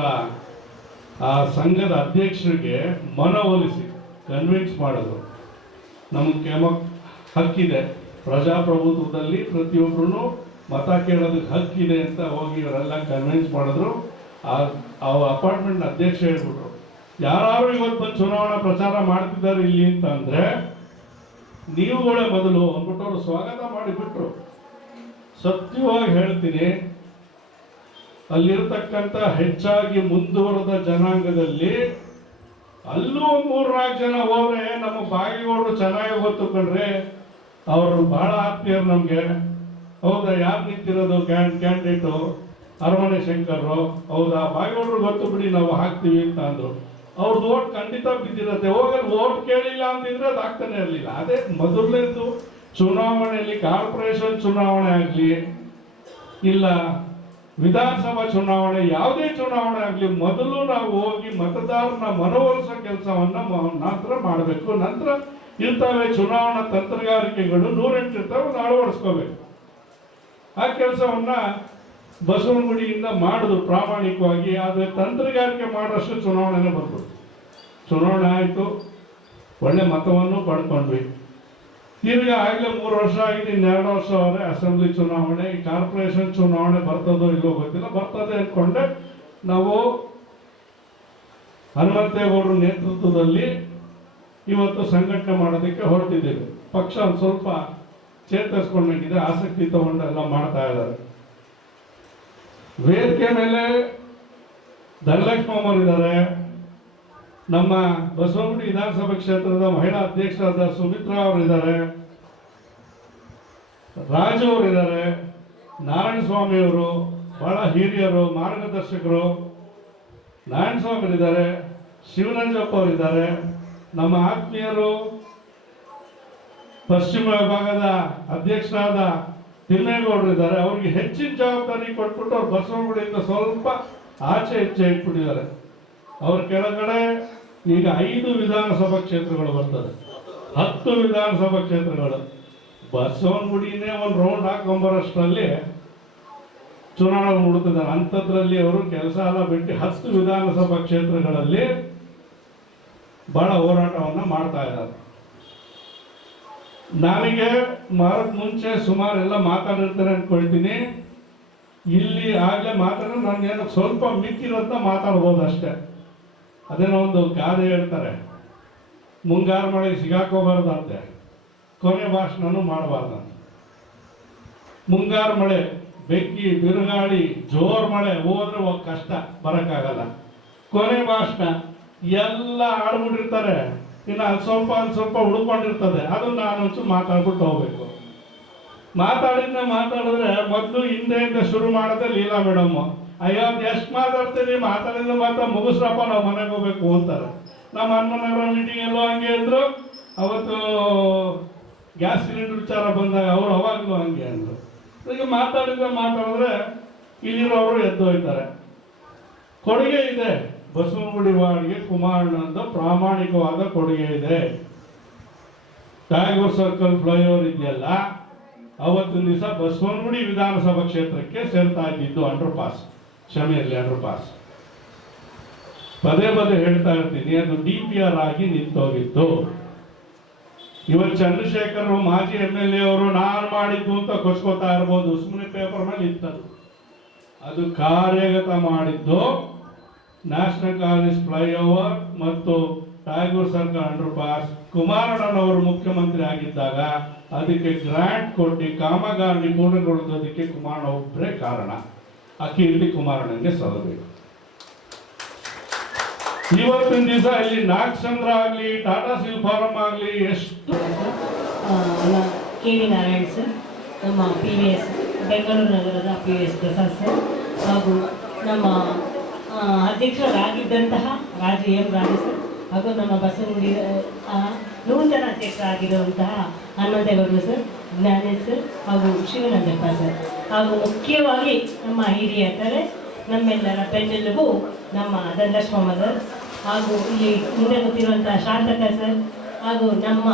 ಆ ಸಂಘದ ಅಧ್ಯಕ್ಷರಿಗೆ ಮನವೊಲಿಸಿ ಕನ್ವಿನ್ಸ್ ಮಾಡೋದು. ನಮಗೆ ಹಕ್ಕಿದೆ, ಪ್ರಜಾಪ್ರಭುತ್ವದಲ್ಲಿ ಪ್ರತಿಯೊಬ್ಬರೂ ಮತ ಕೇಳೋದಕ್ಕೆ ಹಕ್ಕಿದೆ ಅಂತ ಹೋಗಿ ಇವರೆಲ್ಲ ಕನ್ವಿನ್ಸ್ ಮಾಡಿದ್ರು. ಆ ಅಪಾರ್ಟ್ಮೆಂಟ್ ಅಧ್ಯಕ್ಷ ಹೇಳ್ಬಿಟ್ರು, ಯಾರು ಇವತ್ತು ಬಂದು ಚುನಾವಣಾ ಪ್ರಚಾರ ಮಾಡ್ತಿದ್ದಾರೆ ಇಲ್ಲಿ ಅಂತ ಅಂದ್ರೆ ನೀವುಗಳೇ ಮೊದಲು ಅಂದ್ಬಿಟ್ಟು ಅವರು ಸ್ವಾಗತ ಮಾಡಿಬಿಟ್ರು. ಸತ್ಯವಾಗಿ ಹೇಳ್ತೀನಿ, ಅಲ್ಲಿರ್ತಕ್ಕಂಥ ಹೆಚ್ಚಾಗಿ ಮುಂದುವರೆದ ಜನಾಂಗದಲ್ಲಿ ಅಲ್ಲೂ 3-4 ಜನ ಹೋದ್ರೆ ನಮ್ಮ ಬಾಗಿಗೌಡರು ಚೆನ್ನಾಗಿ ಗೊತ್ತು ಕಂಡ್ರೆ, ಅವರು ಬಹಳ ಆತ್ಮೀಯರು ನಮ್ಗೆ. ಹೌದಾ, ಯಾರು ನಿಂತಿರೋದು ಕ್ಯಾಂಡಿಡೇಟು ಅರಮನೆ ಶಂಕರ್ರು, ಹೌದಾ ಬಾಗಿಗೌಡರು ಗೊತ್ತು ಬಿಡಿ ನಾವು ಹಾಕ್ತೀವಿ ಅಂತ ಅಂದ್ರು. ಅವ್ರದ್ದು ಓಟ್ ಖಂಡಿತ ಬಿದ್ದಿರತ್ತೆ. ಹೋಗಲ್ಲಿ ಓಟ್ ಕೇಳಿಲ್ಲ ಅಂತಿದ್ರೆ ಅದು ಆಗ್ತಾನೆ ಇರಲಿಲ್ಲ. ಅದೇ ಮೊದಲನೇದು ಚುನಾವಣೆಯಲ್ಲಿ, ಕಾರ್ಪೊರೇಷನ್ ಚುನಾವಣೆ ಆಗಲಿ ಇಲ್ಲ ವಿಧಾನಸಭಾ ಚುನಾವಣೆ ಯಾವುದೇ ಚುನಾವಣೆ ಆಗಲಿ ಮೊದಲು ನಾವು ಹೋಗಿ ಮತದಾರನ ಮನವೊಲಿಸೋ ಕೆಲಸವನ್ನ ಮಾತ್ರ ಮಾಡಬೇಕು. ನಂತರ ಇರ್ತವೆ ಚುನಾವಣಾ ತಂತ್ರಗಾರಿಕೆಗಳು 108 ಇರ್ತವೆ, ಅಳವಡಿಸ್ಕೋಬೇಕು. ಆ ಕೆಲಸವನ್ನ ಬಸವನಗುಡಿಯಿಂದ ಮಾಡಿದ್ರು ಪ್ರಾಮಾಣಿಕವಾಗಿ. ಆದರೆ ತಂತ್ರಗಾರಿಕೆ ಮಾಡೋಷ್ಟು ಚುನಾವಣೆನೇ ಬಂದ್ಬಿಡ್ತು. ಚುನಾವಣೆ ಆಯಿತು, ಒಳ್ಳೆ ಮತವನ್ನು ಪಡ್ಕೊಂಡ್ವಿ. ತಿರ್ಗಾ ಆಗಲೇ 3 ವರ್ಷ ಆಗಿದೆ, ಇನ್ನು 2 ವರ್ಷ ಅವರೇ ಅಸೆಂಬ್ಲಿ ಚುನಾವಣೆ, ಈ ಕಾರ್ಪೊರೇಷನ್ ಚುನಾವಣೆ ಬರ್ತದೋ ಇಲ್ಲೋ ಗೊತ್ತಿಲ್ಲ. ಬರ್ತದೆ ಅಂದ್ಕೊಂಡೆ ನಾವು ಹನುಮಂತೇಗೌಡರ ನೇತೃತ್ವದಲ್ಲಿ ಇವತ್ತು ಸಂಘಟನೆ ಮಾಡೋದಕ್ಕೆ ಹೊರಟಿದ್ದೇವೆ. ಪಕ್ಷ ಒಂದು ಸ್ವಲ್ಪ ಚೇತರಿಸ್ಕೊಂಡಾಗಿದೆ, ಆಸಕ್ತಿ ತಗೊಂಡು ಎಲ್ಲ ಮಾಡ್ತಾ ಇದ್ದಾರೆ. ವೇದಿಕೆ ಮೇಲೆ ಧನಲಕ್ಷ್ಮಮ್ಮ ಇದ್ದಾರೆ, ನಮ್ಮ ಬಸವನಗುಡಿ ವಿಧಾನಸಭಾ ಕ್ಷೇತ್ರದ ಮಹಿಳಾ ಅಧ್ಯಕ್ಷರಾದ ಸುಮಿತ್ರಾ ಅವರಿದ್ದಾರೆ, ರಾಜು ಅವರಿದ್ದಾರೆ, ನಾರಾಯಣ ಸ್ವಾಮಿ ಅವರು ಬಹಳ ಹಿರಿಯರು, ಮಾರ್ಗದರ್ಶಕರು, ನಾರಾಯಣ ಸ್ವಾಮಿ ಇದ್ದಾರೆ, ಶಿವರಂಜಪ್ಪ ಅವರಿದ್ದಾರೆ, ನಮ್ಮ ಆತ್ಮೀಯರು ಪಶ್ಚಿಮ ವಿಭಾಗದ ಅಧ್ಯಕ್ಷರಾದ ತಿಮ್ಮೇಗೌಡರು ಇದ್ದಾರೆ. ಅವ್ರಿಗೆ ಹೆಚ್ಚಿನ ಜವಾಬ್ದಾರಿ ಕೊಟ್ಬಿಟ್ಟು ಅವ್ರು ಬಸವನಗುಡಿಯಿಂದ ಸ್ವಲ್ಪ ಆಚೆ ಹೆಚ್ಚೆ ಇಟ್ಬಿಟ್ಟಿದ್ದಾರೆ. ಅವ್ರ ಕೆಳಗಡೆ ಈಗ 5 ವಿಧಾನಸಭಾ ಕ್ಷೇತ್ರಗಳು ಬರ್ತದೆ, 10 ವಿಧಾನಸಭಾ ಕ್ಷೇತ್ರಗಳು. ಬಸವನಗುಡಿನೇ ಒಂದು ರೌಂಡ್ ಹಾಕೊಂಬರೋಷ್ಟರಲ್ಲಿ ಚುನಾವಣೆ ಮುಡುತ್ತಿದ್ದಾರೆ. ಅಂಥದ್ರಲ್ಲಿ ಅವರು ಕೆಲಸ ಎಲ್ಲ ಬಿಟ್ಟು 10 ವಿಧಾನಸಭಾ ಕ್ಷೇತ್ರಗಳಲ್ಲಿ ಬಹಳ ಹೋರಾಟವನ್ನು ಮಾಡ್ತಾ ಇದ್ದಾರೆ. ನನಗೆ ಮಾರಕ್ ಮುಂಚೆ ಸುಮಾರು ಎಲ್ಲ ಮಾತಾಡಿರ್ತಾರೆ ಅನ್ಕೊಳ್ತೀನಿ. ಇಲ್ಲಿ ಆಗಲೇ ಮಾತಾಡಿದ್ರೆ ನಾನು ಸ್ವಲ್ಪ ಮಿಕ್ಕಿರೋದನ್ನ ಮಾತಾಡ್ಬೋದು ಅಷ್ಟೇ. ಅದೇನೋ ಒಂದು ಗಾದೆ ಹೇಳ್ತಾರೆ, ಮುಂಗಾರು ಮಳೆ ಸಿಗಾಕೋಬಾರ್ದಂತೆ, ಕೊನೆ ಭಾಷಣನೂ ಮಾಡಬಾರ್ದಂತೆ. ಮುಂಗಾರು ಮಳೆ, ಬೆಂಕಿ, ಬಿರುಗಾಳಿ, ಜೋರ್ ಮಳೆ ಹೋದ್ರೆ ಕಷ್ಟ, ಬರೋಕ್ಕಾಗಲ್ಲ. ಕೊನೆ ಭಾಷಣ ಎಲ್ಲ ಆಡ್ಬಿಟ್ಟಿರ್ತಾರೆ, ಇನ್ನು ಅಲ್ಲಿ ಸ್ವಲ್ಪ ಉಳ್ಕೊಂಡಿರ್ತದೆ. ಅದು ನಾನು ಒಂಚೂರು ಮಾತಾಡ್ಬಿಟ್ಟು ಹೋಗ್ಬೇಕು. ಮಾತಾಡಿದ್ರೆ ಮೊದಲು ಹಿಂದೆಯಿಂದ ಶುರು ಮಾಡೋದೇ ಲೀಲಾ ಮೇಡಮ್. ಅಯ್ಯೋ ಎಷ್ಟು ಮಾತಾಡ್ತೀರಿ, ಮಾತಾಡಿದ್ರೆ ಮುಗಿಸ್ರಪ್ಪ, ನಾವು ಮನೆಗೆ ಹೋಗ್ಬೇಕು ಅಂತಾರೆ. ನಮ್ಮ ಹನುಮನಗರ ಮೀಟಿಂಗ್ ಹಂಗೆ ಅಂದ್ರು. ಅವತ್ತು ಗ್ಯಾಸ್ ಸಿಲಿಂಡರ್ ವಿಚಾರ ಬಂದಾಗ ಅವರು ಅವಾಗಲೂ ಹಂಗೆ ಅಂದ್ರು. ಈಗ ಮಾತಾಡಿದ್ರೆ ಇಲ್ಲಿರೋರು ಎದ್ದು ಹೋಯ್ತಾರೆ. ಕೊಡುಗೆ ಇದೆ ಬಸವನಗುಡಿ ವಾರ್ಡ್ಗೆ, ಕುಮಾರಣ್ಣಂದ ಪ್ರಾಮಾಣಿಕವಾದ ಕೊಡುಗೆ ಇದೆ. ಟ್ಯಾಗೋರ್ ಸರ್ಕಲ್ ಫ್ಲೈಓವರ್ ಇದೆಯಲ್ಲ, ಅವತ್ತಿನ ದಿವಸ ಬಸವನಗುಡಿ ವಿಧಾನಸಭಾ ಕ್ಷೇತ್ರಕ್ಕೆ ಸೇರ್ತಾ ಇದ್ದಿದ್ದು ಅಂಡರ್ ಪಾಸ್, ಕ್ಷಮೆಯಲ್ಲಿ ಅಂಡರ್ ಪಾಸ್. ಪದೇ ಹೇಳ್ತಾ ಇರ್ತೀನಿ, ಅದು DPR ಆಗಿ ನಿಂತೋಗಿತ್ತು. ಇವತ್ತು ಚಂದ್ರಶೇಖರ್ ಮಾಜಿ MLA ಅವರು ನಾನು ಮಾಡಿದ್ದು ಅಂತ ಕೊಚ್ಕೋತಾ ಇರ್ಬೋದು, ಸುಮ್ಮನೆ ಪೇಪರ್ ಮೇಲೆ ಇತ್ತದು. ಅದು ಕಾರ್ಯಗತ ಮಾಡಿದ್ದು ನ್ಯಾಷನಲ್ ಕಾಲೇಜ್ ಫ್ಲೈಓವರ್ ಮತ್ತು ಟ್ಯಾಗೋರ್ ಸರ್ಕಲ್ ಅಂಡರ್ ಪಾಸ್. ಕುಮಾರಣ್ಣನವರು ಮುಖ್ಯಮಂತ್ರಿ ಆಗಿದ್ದಾಗ ಅದಕ್ಕೆ ಗ್ರಾಂಟ್ ಕೊಟ್ಟು ಕಾಮಗಾರಿ ಪೂರ್ಣಗೊಳಿಸೋದಕ್ಕೆ ಕುಮಾರಣ್ಣ ಒಬ್ಬರೇ ಕಾರಣ. ಆ ಕೀರ್ತಿ ಕುಮಾರಣ್ಣನಿಗೆ ಸಲ್ಲಬೇಕು. ಇವತ್ತಿನ ದಿವಸ ಇಲ್ಲಿ ನಾಗಚಂದ್ರ ಆಗಲಿ, ಟಾಟಾ ಸ್ಟೀಲ್ ಫಾರ್ಮ್ ಆಗಲಿ, ಎಷ್ಟು KV ನಾರಾಯಣ್ ಸರ್, ನಮ್ಮ PVS ಬೆಂಗಳೂರು ನಗರದ PVS ಪ್ರಸಾದ್ ಸರ್, ಹಾಗೂ ನಮ್ಮ ಅಧ್ಯಕ್ಷರಾಗಿದ್ದಂತಹ ರಾಜು ಸರ್, ಹಾಗೂ ನಮ್ಮ ಬಸವನಗುಡಿ ನೂತನ ಅಧ್ಯಕ್ಷರಾಗಿರುವಂತಹ ಹನುಮಂತೇಗೌಡರು ಸರ್, ಜ್ಞಾನೇಶ್ ಸರ್, ಹಾಗೂ ಶಿವನಂದಪ್ಪ ಸರ್, ಹಾಗೂ ಮುಖ್ಯವಾಗಿ ನಮ್ಮ ಹಿರಿಯ ತಲೆ, ನಮ್ಮೆಲ್ಲರ ಬೆನ್ನೆಲುಬು ನಮ್ಮ ಧನಲಕ್ಷ್ಮಮ್ಮ ಸರ್, ಹಾಗೂ ಇಲ್ಲಿ ಮುಂದೆ ಗೊತ್ತಿರುವಂತಹ ಶಾಂತಕ ಸರ್, ಹಾಗೂ ನಮ್ಮ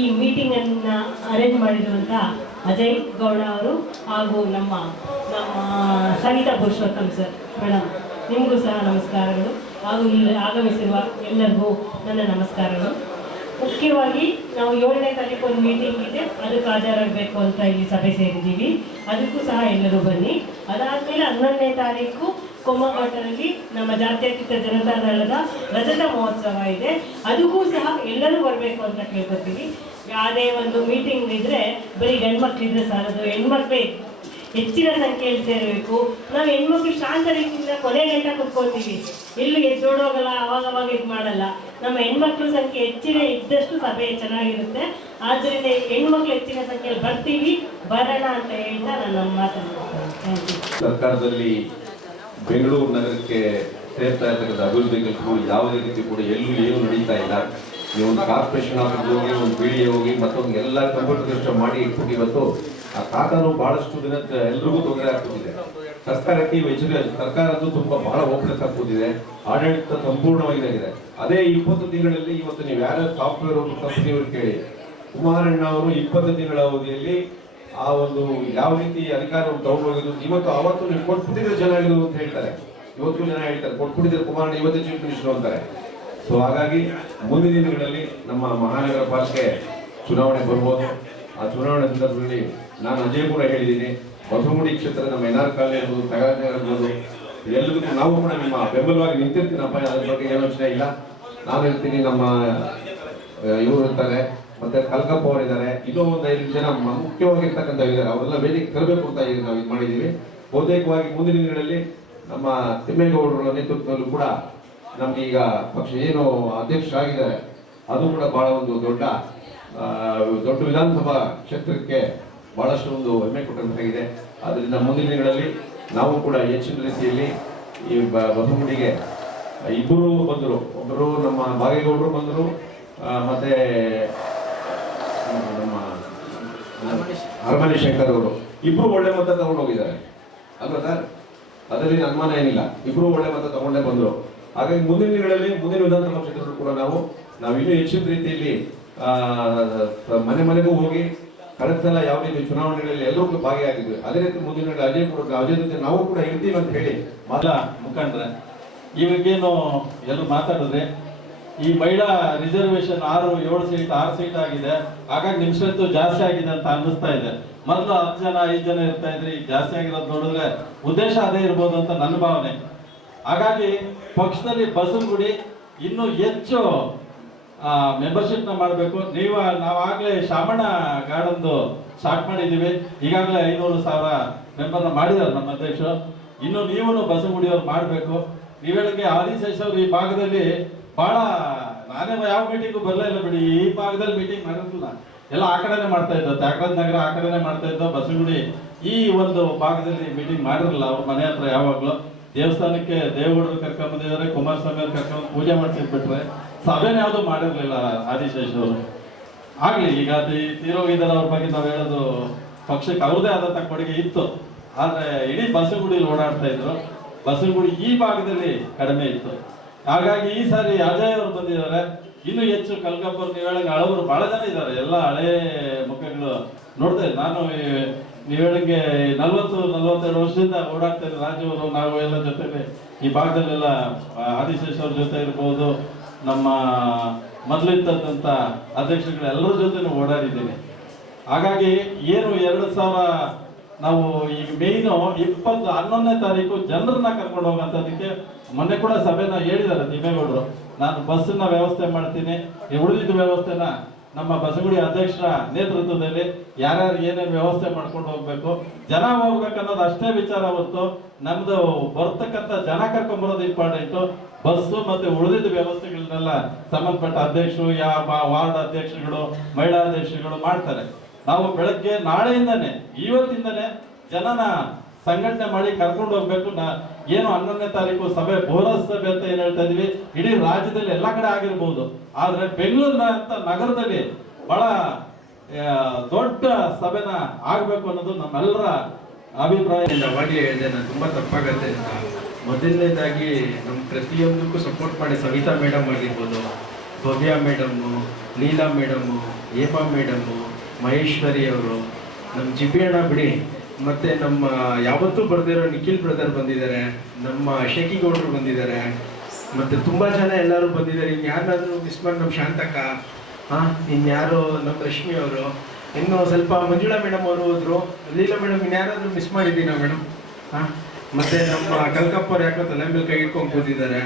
ಈ ಮೀಟಿಂಗನ್ನು ಅರೇಂಜ್ ಮಾಡಿರುವಂಥ ಅಜಯ್ ಗೌಡ ಅವರು, ಹಾಗೂ ನಮ್ಮ ಸವಿತಾ ಪುರುಷೋತ್ತಮ್ ಸರ್ ಮೇಡಮ್, ನಿಮಗೂ ಸಹ ನಮಸ್ಕಾರಗಳು. ಹಾಗೂ ಇಲ್ಲಿ ಆಗಮಿಸಿರುವ ಎಲ್ಲರಿಗೂ ನನ್ನ ನಮಸ್ಕಾರಗಳು. ಮುಖ್ಯವಾಗಿ ನಾವು 7ನೇ ತಾರೀಕು ಒಂದು ಮೀಟಿಂಗ್ ಇದೆ, ಅದಕ್ಕೆ ಹಾಜರಾಗಬೇಕು ಅಂತ ಇಲ್ಲಿ ಸಭೆ ಸೇರಿದ್ದೀವಿ. ಅದಕ್ಕೂ ಸಹ ಎಲ್ಲರೂ ಬನ್ನಿ. ಅದಾದಮೇಲೆ 11ನೇ ತಾರೀಕು ಕೊಮ್ಮಘಾಟದಲ್ಲಿ ನಮ್ಮ ಜಾತ್ಯತೀತ ಜನತಾದಳದ ರಜತ ಮಹೋತ್ಸವ ಇದೆ, ಅದಕ್ಕೂ ಸಹ ಎಲ್ಲರೂ ಬರಬೇಕು ಅಂತ ಕೇಳ್ಕೊತೀವಿ. ಯಾವುದೇ ಒಂದು ಮೀಟಿಂಗ್ ಇದ್ದರೆ ಬರೀ ಗಂಡ್ಮಕ್ಳಿದ್ರೆ ಸಾಲದು, ಹೆಣ್ಮಕ್ಳೇ ಹೆಚ್ಚಿನ ಸಂಖ್ಯೆಯಲ್ಲಿ ಸೇರಬೇಕು. ನಾವು ಹೆಣ್ಮಕ್ಳು ಶಾಂತ ರೀತಿಯಿಂದ ಕೊನೆ ಗಂಟೆ ಕುತ್ಕೊಳ್ತೀವಿ, ಎಲ್ಲೂ ಎದ್ದೋಡೋಗಲ್ಲ, ಅವಾಗ ಇದು ಮಾಡಲ್ಲ. ನಮ್ಮ ಹೆಣ್ಮಕ್ಳು ಸಂಖ್ಯೆ ಹೆಚ್ಚಿನ ಇದ್ದಷ್ಟು ಸಭೆ ಚೆನ್ನಾಗಿರುತ್ತೆ. ಆದ್ದರಿಂದ ಹೆಣ್ಮಕ್ಳು ಹೆಚ್ಚಿನ ಸಂಖ್ಯೆಯಲ್ಲಿ ಬರ್ತೀವಿ, ಬರೋಣ ಅಂತ ಹೇಳ್ತಾ ನಾನು ಮಾತಾಡ್ತೀನಿ. ಸರ್ಕಾರದಲ್ಲಿ ಬೆಂಗಳೂರು ನಗರಕ್ಕೆ ಸೇರ್ತಾ ಇರ್ತಕ್ಕಂಥ ಅಭಿವೃದ್ಧಿ ಕೆಲಸಗಳು ಯಾವುದೇ ರೀತಿ ಕೂಡ ಎಲ್ಲೂ ಏನು ನಡೀತಾ ಇಲ್ಲ. ನೀವು ಒಂದು ಕಾರ್ಪೊರೇಷನ್ ಆಫೀಸ್ ಹೋಗಿ, ಒಂದು BDA ಹೋಗಿ, ಮತ್ತೊಂದು ಎಲ್ಲ ಕಂಪ್ಯೂಟರ್ ಸಿಸ್ಟಮ್ ಮಾಡಿ ಇಟ್ಬಿಟ್ಟು ಇವತ್ತು ಆ ಖಾತಾನು ಬಹಳಷ್ಟು ದಿನ ಎಲ್ರಿಗೂ ತೊಂದರೆ ಆಗ್ತಿದೆ. ಸರ್ಕಾರಕ್ಕೆ ಸರ್ಕಾರದ್ದು ತುಂಬಾ ಬಹಳ ಹೋಗ್ಲಿಕ್ಕೆ ಕೂತಿದೆ, ಆಡಳಿತ ಸಂಪೂರ್ಣವಾಗಿದೆ. ಅದೇ 20 ತಿಂಗಳಲ್ಲಿ ಇವತ್ತು ನೀವು ಯಾರು ಸಾಫ್ಟ್ವೇರ್ ಕಂಪನಿಯವರು ಕೇಳಿ, ಕುಮಾರಣ್ಣ ಅವರು 20 ತಿಂಗಳ ಅವಧಿಯಲ್ಲಿ ಆ ಒಂದು ಯಾವ ರೀತಿ ಅಧಿಕಾರವನ್ನು ತಗೊಂಡೋಗಿದ್ದು, ಅವತ್ತು ನೀವು ಕೊಟ್ಬಿಟ್ಟಿದ್ರೆ ಜನ ಇದು ಅಂತ ಹೇಳ್ತಾರೆ, ಇವತ್ತು ಜನ ಹೇಳ್ತಾರೆ ಕೊಟ್ಬಿಟ್ಟಿದ್ರೆ ಕುಮಾರಣ್ಣ ಇವತ್ತೇ ಚೀಫ್ ಮಿನಿಸ್ಟರ್ ಅಂತಾರೆ. ಸೊ ಹಾಗಾಗಿ ಮುಂದಿನ ದಿನಗಳಲ್ಲಿ ನಮ್ಮ ಮಹಾನಗರ ಪಾಲಿಕೆ ಚುನಾವಣೆ ಬರ್ಬೋದು. ಆ ಚುನಾವಣೆ ಸಂದರ್ಭದಲ್ಲಿ ನಾನು ಅಜಯ್ ಕೂಡ ಹೇಳಿದ್ದೀನಿ, ಬಸವಗುಡಿ ಕ್ಷೇತ್ರ ನಮ್ಮ ಎನ್ಆರ್ ಕಾಲನಿ ಇರ್ಬೋದು, ತಗಾಜನಗರ ಇರ್ಬೋದು, ಎಲ್ಲದಕ್ಕೂ ನಾವು ಕೂಡ ನಿಮ್ಮ ಬೆಂಬಲವಾಗಿ ನಿಂತಿರ್ತೀನಪ್ಪ, ಅದ್ರ ಬಗ್ಗೆ ಏನು ಯೋಚನೆ ಇಲ್ಲ. ನಾನು ಇರ್ತೀನಿ, ನಮ್ಮ ಇವರು ಇರ್ತಾರೆ, ಮತ್ತೆ ಕಲ್ಕಪ್ಪ ಅವರಿದ್ದಾರೆ, ಇನ್ನೂ ಒಂದು 5 ಜನ ಮುಖ್ಯವಾಗಿರ್ತಕ್ಕಂಥ ಇದ್ದಾರೆ, ಅವರೆಲ್ಲ ವೇದಿಕೆ ತರಬೇಕು ಅಂತ ನಾವು ಇದು ಮಾಡಿದ್ದೀವಿ. ಬಹುತೇಕವಾಗಿ ಮುಂದಿನ ದಿನಗಳಲ್ಲಿ ನಮ್ಮ ತಿಮ್ಮೇಗೌಡರ ನೇತೃತ್ವದಲ್ಲೂ ಕೂಡ ನಮ್ಗೆ ಈಗ ಪಕ್ಷ ಏನು ಅಧ್ಯಕ್ಷರಾಗಿದ್ದಾರೆ ಅದು ಕೂಡ ಬಹಳ ಒಂದು ದೊಡ್ಡ ವಿಧಾನಸಭಾ ಕ್ಷೇತ್ರಕ್ಕೆ ಬಹಳಷ್ಟು ಒಂದು ಹೆಮ್ಮೆ ಕೊಟ್ಟಂತಾಗಿದೆ. ಅದರಿಂದ ಮುಂದಿನ ದಿನಗಳಲ್ಲಿ ನಾವು ಕೂಡ ಹೆಚ್ಚಿನ ರೀತಿಯಲ್ಲಿ ಈ ಬಸವಗುಡಿಗೆ ಇಬ್ಬರು ಬಂದರು, ಒಬ್ಬರು ನಮ್ಮ ಬಾಗೇಗೌಡರು ಬಂದರು, ಮತ್ತೆ ನಮ್ಮ ಹರಮನಿ ಶಂಕರ್ ಅವರು ಇಬ್ರು ಒಳ್ಳೆ ಮತ ತಗೊಂಡು ಹೋಗಿದ್ದಾರೆ ಅಲ್ವಾ ಸರ್? ಅದರಲ್ಲಿ ಅನುಮಾನ ಏನಿಲ್ಲ, ಇಬ್ರು ಒಳ್ಳೆ ಮತ ತಗೊಂಡೇ ಬಂದರು. ಹಾಗಾಗಿ ಮುಂದಿನ ದಿನಗಳಲ್ಲಿ ಮುಂದಿನ ವಿಧಾನಸಭಾ ಕ್ಷೇತ್ರಗಳು ಕೂಡ ನಾವು ಇನ್ನೂ ಹೆಚ್ಚಿನ ರೀತಿಯಲ್ಲಿ ಮನೆ ಮನೆಗೂ ಹೋಗಿ ಕಳೆದ ಸಲ ಯಾವ ರೀತಿ ಚುನಾವಣೆಗಳಲ್ಲಿ ಎಲ್ಲರೂ ಭಾಗಿಯಾಗಿದ್ವಿ, ಅದೇ ರೀತಿ ಮುಂದಿನ ಅಜಯ್ ಜೊತೆ ನಾವು ಕೂಡ ಇರ್ತೀವಿ ಅಂತ ಹೇಳಿ ಮುಖಂಡ್ರೆ ಇವಾಗೇನು ಎಲ್ಲರೂ ಮಾತಾಡಿದ್ರೆ ಈ ಮಹಿಳಾ ರಿಸರ್ವೇಶನ್ 6-7 ಸೀಟ್ 6 ಸೀಟ್ ಆಗಿದೆ. ಹಾಗಾಗಿ ನಿಮ್ಮ ಸ್ಟ್ರೆಂತ್ ಜಾಸ್ತಿ ಆಗಿದೆ ಅಂತ ಅನ್ನಿಸ್ತಾ ಇದೆ. ಮೊದಲು 10 ಜನ 5 ಜನ ಇರ್ತಾ ಇದ್ರಿ, ಈಗ ಜಾಸ್ತಿ ಆಗಿರೋದು ನೋಡಿದ್ರೆ ಉದ್ದೇಶ ಅದೇ ಇರ್ಬೋದು ಅಂತ ನನ್ನ ಭಾವನೆ. ಹಾಗಾಗಿ ಪಕ್ಷದಲ್ಲಿ ಬಸವಗುಡಿ ಇನ್ನೂ ಹೆಚ್ಚು ಮೆಂಬರ್ಶಿಪ್ ನ ಮಾಡಬೇಕು. ನಾವಾಗಲೇ ಶಾಮಣ್ಣ ಗಾರ್ಡನ್ದು ಸ್ಟಾರ್ಟ್ ಮಾಡಿದ್ದೀವಿ, ಈಗಾಗಲೇ 500,000 ಮೆಂಬರ್ನ ಮಾಡಿದ್ದಾರೆ ನಮ್ಮ ಅಧ್ಯಕ್ಷರು. ಇನ್ನು ನೀವು ಬಸವಗುಡಿಯವ್ರು ಮಾಡಬೇಕು. ನೀವೇಳಿಗೆ ಆದಿಶೇಷ್ ಅವರು ಈ ಭಾಗದಲ್ಲಿ ಬಹಳ, ನಾನೇ ಯಾವ ಮೀಟಿಂಗು ಬರಲೇ ಇಲ್ಲ ಬಿಡಿ, ಈ ಭಾಗದಲ್ಲಿ ಮೀಟಿಂಗ್ ಮಾಡಿರಲಿಲ್ಲ, ಎಲ್ಲ ಆ ಕಡೆನೆ ಮಾಡ್ತಾ ಇದ್ದೋ, ತ್ಯಾಗರಾಜ ನಗರ ಆ ಕಡೆನೆ ಮಾಡ್ತಾ ಇದ್ದೋ. ಬಸವಗುಡಿ ಈ ಒಂದು ಭಾಗದಲ್ಲಿ ಮೀಟಿಂಗ್ ಮಾಡಿರಲಿಲ್ಲ. ಅವ್ರ ಮನೆ ಹತ್ರ ಯಾವಾಗಲೂ ದೇವಸ್ಥಾನಕ್ಕೆ ದೇವಗುಡ್ರು ಕರ್ಕೊಂಡ್ ಬಂದಿದ್ದಾರೆ, ಕುಮಾರಸ್ವಾಮಿ ಅವ್ರು ಕರ್ಕೊಂಡು ಪೂಜೆ ಮಾಡಿಸಿಟ್ಬಿಟ್ರೆ ಸಭೆನ ಯಾವುದು ಮಾಡಿರ್ಲಿಲ್ಲ ಆದಿಶೇಷ್ ಅವರು. ಆಗ್ಲಿ, ಈಗ ತೀರೋಗಿದ್ದಾರೆ, ಅವ್ರ ಬಗ್ಗೆ ನಾವು ಹೇಳೋದು ಪಕ್ಷಕ್ಕೆ ಅವ್ರದೇ ಆದಂತ ಕೊಡುಗೆ ಇತ್ತು. ಆದ್ರೆ ಇಡೀ ಬಸವಗುಡಿಯಲ್ಲಿ ಓಡಾಡ್ತಾ ಇದ್ರು, ಬಸವಗುಡಿ ಈ ಭಾಗದಲ್ಲಿ ಕಡಿಮೆ ಇತ್ತು. ಹಾಗಾಗಿ ಈ ಸಾರಿ ಅಜಯ್ ಅವರು ಬಂದಿದ್ದಾರೆ, ಇನ್ನೂ ಹೆಚ್ಚು ಕಲ್ಕಪ್ಪರು ನೀವು ಹೇಳಂಗೆ ಹಳಬರು ಬಹಳ ಜನ ಇದ್ದಾರೆ, ಎಲ್ಲ ಹಳೇ ಮುಖಗಳು ನೋಡ್ತಾ ಇದ್ದೆ ನಾನು. ನೀವು ಹೇಳಂಗೆ 40-42 ವರ್ಷದಿಂದ ಓಡಾಡ್ತಾ ಇದ್ರು ರಾಜು ಅವರು, ನಾವು ಎಲ್ಲ ಜೊತೆಲಿ ಈ ಭಾಗದಲ್ಲೆಲ್ಲ ಆದಿಶೇಷ್ ಅವ್ರ ಜೊತೆ ಇರ್ಬೋದು, ನಮ್ಮ ಮೊದಲಿದ್ದಂಥ ಅಧ್ಯಕ್ಷರುಗಳು ಎಲ್ಲರ ಜೊತೆ ಓಡಾಡಿದ್ದೀನಿ. ಹಾಗಾಗಿ ಏನು 2000 ನಾವು ಈಗ ಮೇಯ್ನು 11ನೇ ತಾರೀಕು ಜನರನ್ನ ಕರ್ಕೊಂಡು ಹೋಗೋಂಥದಕ್ಕೆ ಮೊನ್ನೆ ಕೂಡ ಸಭೆನ ಹೇಳಿದ್ದಾರೆ ತಿಮ್ಮೇಗೌಡರು, ನಾನು ಬಸ್ಸನ್ನ ವ್ಯವಸ್ಥೆ ಮಾಡ್ತೀನಿ, ಉಳಿದಿದ್ದ ವ್ಯವಸ್ಥೆನ ನಮ್ಮ ಬಸವಗುಡಿ ಅಧ್ಯಕ್ಷರ ನೇತೃತ್ವದಲ್ಲಿ ಯಾರ್ಯಾರು ಏನೇನು ವ್ಯವಸ್ಥೆ ಮಾಡ್ಕೊಂಡು ಹೋಗ್ಬೇಕು, ಜನ ಹೋಗ್ಬೇಕನ್ನೋದು ಅಷ್ಟೇ ವಿಚಾರ ಹೊತ್ತು ನಮ್ದು ಬರ್ತಕ್ಕಂಥ ಜನ ಕರ್ಕೊಂಡ್ಬರೋದು ಇಂಪಾರ್ಟೆಂಟು. ಬಸ್ಸು ಮತ್ತೆ ಉಳಿದಿದ್ದ ವ್ಯವಸ್ಥೆಗಳನ್ನೆಲ್ಲ ಸಂಬಂಧಪಟ್ಟ ಅಧ್ಯಕ್ಷರು, ವಾರ್ಡ್ ಅಧ್ಯಕ್ಷರುಗಳು, ಮಹಿಳಾ ಅಧ್ಯಕ್ಷರುಗಳು ಮಾಡ್ತಾರೆ. ನಾವು ಬೆಳಗ್ಗೆ ನಾಳೆಯಿಂದನೇ ಇವತ್ತಿಂದನೇ ಜನನ ಸಂಘಟನೆ ಮಾಡಿ ಕರ್ಕೊಂಡು ಹೋಗ್ಬೇಕು. ಏನು 11ನೇ ತಾರೀಕು ಸಭೆ, ಬೋರಸ್ ಸಭೆ ಅಂತ ಏನ್ ಹೇಳ್ತಾ ಇದೀವಿ, ಇಡೀ ರಾಜ್ಯದಲ್ಲಿ ಎಲ್ಲಾ ಕಡೆ ಆಗಿರ್ಬೋದು, ಆದ್ರೆ ಬೆಂಗಳೂರಿನ ಅಂತ ನಗರದಲ್ಲಿ ಬಹಳ ದೊಡ್ಡ ಸಭೆನ ಆಗ್ಬೇಕು ಅನ್ನೋದು ನಮ್ಮೆಲ್ಲರ ಅಭಿಪ್ರಾಯ. ಅವಾಗಲೇ ಹೇಳಿದೆ, ನಾನು ತುಂಬಾ ತಪ್ಪಾಗತ್ತೆ ಅಂತ. ಮೊದಲನೇದಾಗಿ ನಮ್ಮ ಪ್ರತಿಯೊಂದಕ್ಕೂ ಸಪೋರ್ಟ್ ಮಾಡಿ ಸವಿತಾ ಮೇಡಮ್ ಆಗಿರ್ಬೋದು, Bhavya madam, Leela madam, Hema madam, Maheshwari ಅವರು, ನಮ್ಮ ಜಿಬಿ ಅಣ್ಣ ಬಿಡಿ, ಮತ್ತೆ ನಮ್ಮ ಯಾವತ್ತೂ ಬರ್ದಿರೋ ನಿಖಿಲ್ ಬ್ರದರ್ ಬಂದಿದ್ದಾರೆ, ನಮ್ಮ ಶೇಖಿಗೌಡರು ಬಂದಿದ್ದಾರೆ, ಮತ್ತೆ ತುಂಬಾ ಜನ ಎಲ್ಲರೂ ಬಂದಿದ್ದಾರೆ. ಇನ್ಯಾರಾದ್ರೂ ಮಿಸ್ ಮಾಡಿ ನಮ್ಮ ಶಾಂತಕ್ಕ, ಇನ್ಯಾರು ನಮ್ಮ ರಶ್ಮಿ ಅವರು, ಇನ್ನು ಸ್ವಲ್ಪ ಮಂಜುಳಾ ಮೇಡಮ್ ಅವರು ಹೋದ್ರು, ಲೀಲಾ ಮೇಡಮ್, ಇನ್ಯಾರಾದ್ರೂ ಮಿಸ್ ಮಾಡಿದ್ದೀನಾ ಮೇಡಮ್? ಮತ್ತೆ ನಮ್ಮ ಕಲ್ಕಪ್ಪ ಅವ್ರು ಯಾಕೋ ತಲೆ ಮೇಲೆ ಕೈ ಇಟ್ಕೊಂಡು ಕೂತಿದ್ದಾರೆ.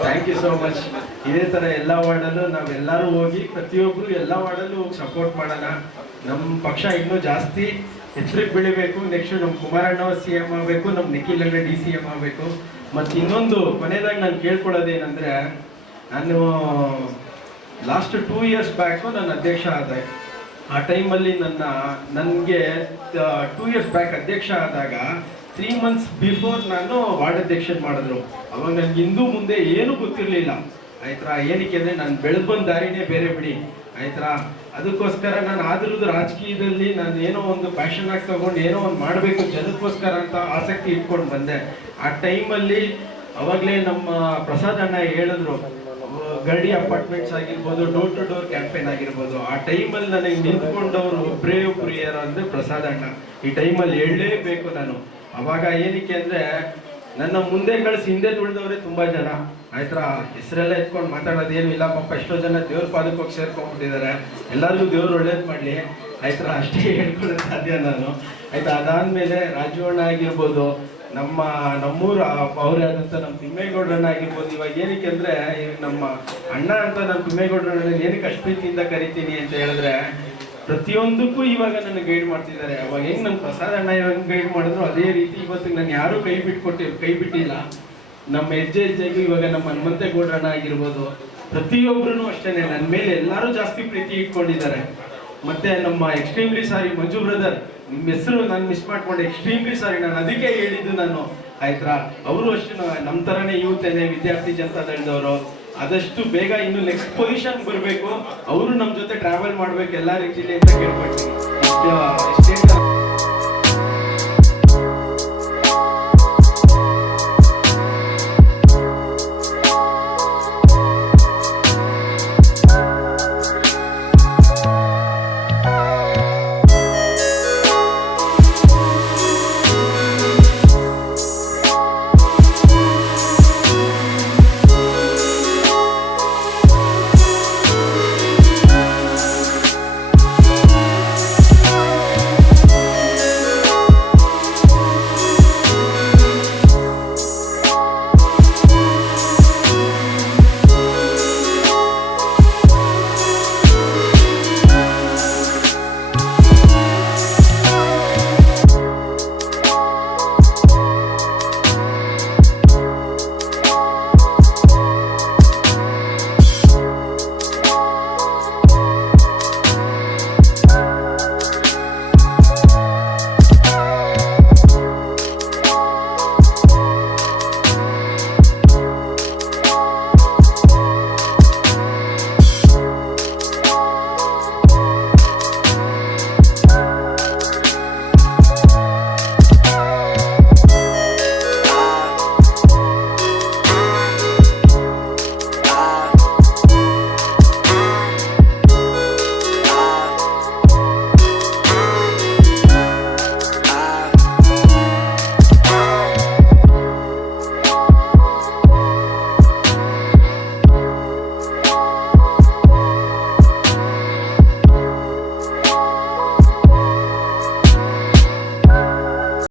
Thank you so much. ಇದೇ ಥರ ಎಲ್ಲ ವಾರ್ಡಲ್ಲೂ ನಾವೆಲ್ಲರೂ ಹೋಗಿ ಪ್ರತಿಯೊಬ್ಬರು ಎಲ್ಲ ವಾರ್ಡಲ್ಲೂ ಹೋಗಿ ಸಪೋರ್ಟ್ ಮಾಡೋಣ. ನಮ್ಮ ಪಕ್ಷ ಇನ್ನೂ ಜಾಸ್ತಿ ಹೆಸರಿಗೆ ಬೆಳಿಬೇಕು. ನೆಕ್ಸ್ಟ್ ನಮ್ಮ ಕುಮಾರಣ್ಣ CM ಆಗಬೇಕು, ನಮ್ಮ ನಿಖಿಲ್ ಅಣ್ಣ DCM ಆಗಬೇಕು. ಮತ್ತು ಇನ್ನೊಂದು ಕೊನೆಯದಾಗಿ ನಾನು ಕೇಳ್ಕೊಳ್ಳೋದೇನೆಂದರೆ, ನಾನು ಲಾಸ್ಟ್ 2 years ಬ್ಯಾಕು ನಾನು ಅಧ್ಯಕ್ಷ ಆದೆ. ಆ ಟೈಮಲ್ಲಿ ನನಗೆ 2 years ಬ್ಯಾಕ್ ಅಧ್ಯಕ್ಷ ಆದಾಗ 3 months ಬಿಫೋರ್ ನಾನು ವಾರ್ಡ್ ಅಧ್ಯಕ್ಷ ಮಾಡಿದ್ರು. ಅವಾಗ ನನಗೆ ಹಿಂದೂ ಮುಂದೆ ಏನೂ ಗೊತ್ತಿರಲಿಲ್ಲ ಆಯ್ತಾ. ಏನಕ್ಕೆ ಅಂದರೆ ನಾನು ಬೆಳೆದು ಬಂದ ದಾರಿನೇ ಬೇರೆ ಬಿಡಿ ಆಯ್ತಾ. ಅದಕ್ಕೋಸ್ಕರ ನಾನು ಆದ್ರೂ ರಾಜಕೀಯದಲ್ಲಿ ನಾನು ಏನೋ ಒಂದು ಪ್ಯಾಷನ್ ಆಗಿ ತಗೊಂಡು ಏನೋ ಒಂದು ಮಾಡಬೇಕು ಜನಕ್ಕೋಸ್ಕರ ಅಂತ ಆಸಕ್ತಿ ಇಟ್ಕೊಂಡು ಬಂದೆ. ಆ ಟೈಮಲ್ಲಿ ಅವಾಗಲೇ ನಮ್ಮ ಪ್ರಸಾದ್ ಅಣ್ಣ ಹೇಳಿದ್ರು, ಗಡಿ ಅಪಾರ್ಟ್ಮೆಂಟ್ಸ್ ಆಗಿರ್ಬೋದು, ಡೋರ್ ಟು ಡೋರ್ ಕ್ಯಾಂಪೇನ್ ಆಗಿರ್ಬೋದು, ಆ ಟೈಮಲ್ಲಿ ನನಗೆ ನಿಂತ್ಕೊಂಡವರು ಒಬ್ಬರೇ ಒಬ್ರು ಯಾರು ಅಂದರೆ ಪ್ರಸಾದ್ ಅಣ್ಣ. ಈ ಟೈಮಲ್ಲಿ ಹೇಳಲೇಬೇಕು ನಾನು. ಅವಾಗ ಏನಕ್ಕೆ ಅಂದರೆ ನನ್ನ ಮುಂದೆ ಕಳಿಸಿ ಹಿಂದೆ ತುಳಿದವರೇ ತುಂಬ ಜನ. ಆಯ್ತಾ, ಹೆಸರೆಲ್ಲ ಎತ್ಕೊಂಡು ಮಾತಾಡೋದೇನು ಇಲ್ಲ ಪಾಪ. ಎಷ್ಟೋ ಜನ ದೇವ್ರ ಪಾದಕ್ಕೆ ಹೋಗಿ ಸೇರ್ಕೊಂಡ್ಬಿಟ್ಟಿದ್ದಾರೆ. ಎಲ್ಲರಿಗೂ ದೇವ್ರು ಒಳ್ಳೇದು ಮಾಡಲಿ ಆಯ್ತಾ, ಅಷ್ಟೇ ಹೇಳ್ಕೊಳ್ಳೋದು ಸಾಧ್ಯ ನಾನು. ಆಯ್ತಾ, ಅದಾದಮೇಲೆ ರಾಜು ಅಣ್ಣ ಆಗಿರ್ಬೋದು, ನಮ್ಮೂರು ಅವರೇ ಆದಂಥ ನಮ್ಮ ತಿಮ್ಮೇಗೌಡರನ್ನ ಆಗಿರ್ಬೋದು. ಇವಾಗ ಏನಕ್ಕೆ ಅಂದರೆ ನಮ್ಮ ಅಣ್ಣ ಅಂತ ನಾನು ತಿಮ್ಮೇಗೌಡರನ್ನ ಏನಕ್ಕೆ ಅಷ್ಟು ಪ್ರೀತಿಯಿಂದ ಕರಿತೀನಿ ಅಂತ ಹೇಳಿದ್ರೆ, ಪ್ರತಿಯೊಂದಕ್ಕೂ ಇವಾಗ ನನ್ನ ಗೈಡ್ ಮಾಡ್ತಿದ್ದಾರೆ. ಅವಾಗ ಹೆಂಗೆ ನಮ್ಮ ಪ್ರಸಾದ್ ಅಣ್ಣ ಇವಾಗ ಗೈಡ್ ಮಾಡಿದ್ರು ಅದೇ ರೀತಿ ಇವತ್ತು ನಾನು ಯಾರೂ ಕೈ ಬಿಟ್ಟಿಲ್ಲ. ನಮ್ಮ ಹೆಜ್ಜೆಗೂ ಇವಾಗ ನಮ್ಮ ಹನುಮಂತೇಗೌಡರಣ್ಣ ಆಗಿರ್ಬೋದು, ಪ್ರತಿಯೊಬ್ಬರೂ ಅಷ್ಟೇ ನನ್ನ ಮೇಲೆ ಎಲ್ಲರೂ ಜಾಸ್ತಿ ಪ್ರೀತಿ ಇಟ್ಕೊಂಡಿದ್ದಾರೆ. ಮತ್ತೆ ನಮ್ಮ ಎಕ್ಸ್ಟ್ರೀಮ್ಲಿ ಸಾರಿ ಮಂಜು ಬ್ರದರ್, ನಿಮ್ಮ ಹೆಸರು ನಾನು ಮಿಸ್ ಮಾಡ್ಕೊಂಡೆ, ಎಕ್ಸ್ಟ್ರೀಮ್ಲಿ ಸಾರಿ. ನಾನು ಅದಕ್ಕೆ ಹೇಳಿದ್ದು ನಾನು ಆಯ್ತಾ. ಅವರು ಅಷ್ಟು ನಮ್ಮ ಥರನೇ ಯೂತೇನೆ, ವಿದ್ಯಾರ್ಥಿ ಜನತಾದಳದವರು. ಆದಷ್ಟು ಬೇಗ ಇನ್ನು ನೆಕ್ಸ್ಟ್ ಪೊಸಿಷನ್ ಬರಬೇಕು, ಅವರು ನಮ್ಮ ಜೊತೆ ಟ್ರಾವೆಲ್ ಮಾಡಬೇಕು ಎಲ್ಲ ರೀತಿಯಲ್ಲಿ ಅಂತ ಕೇಳ್ಕೊಳ್ತೀನಿ.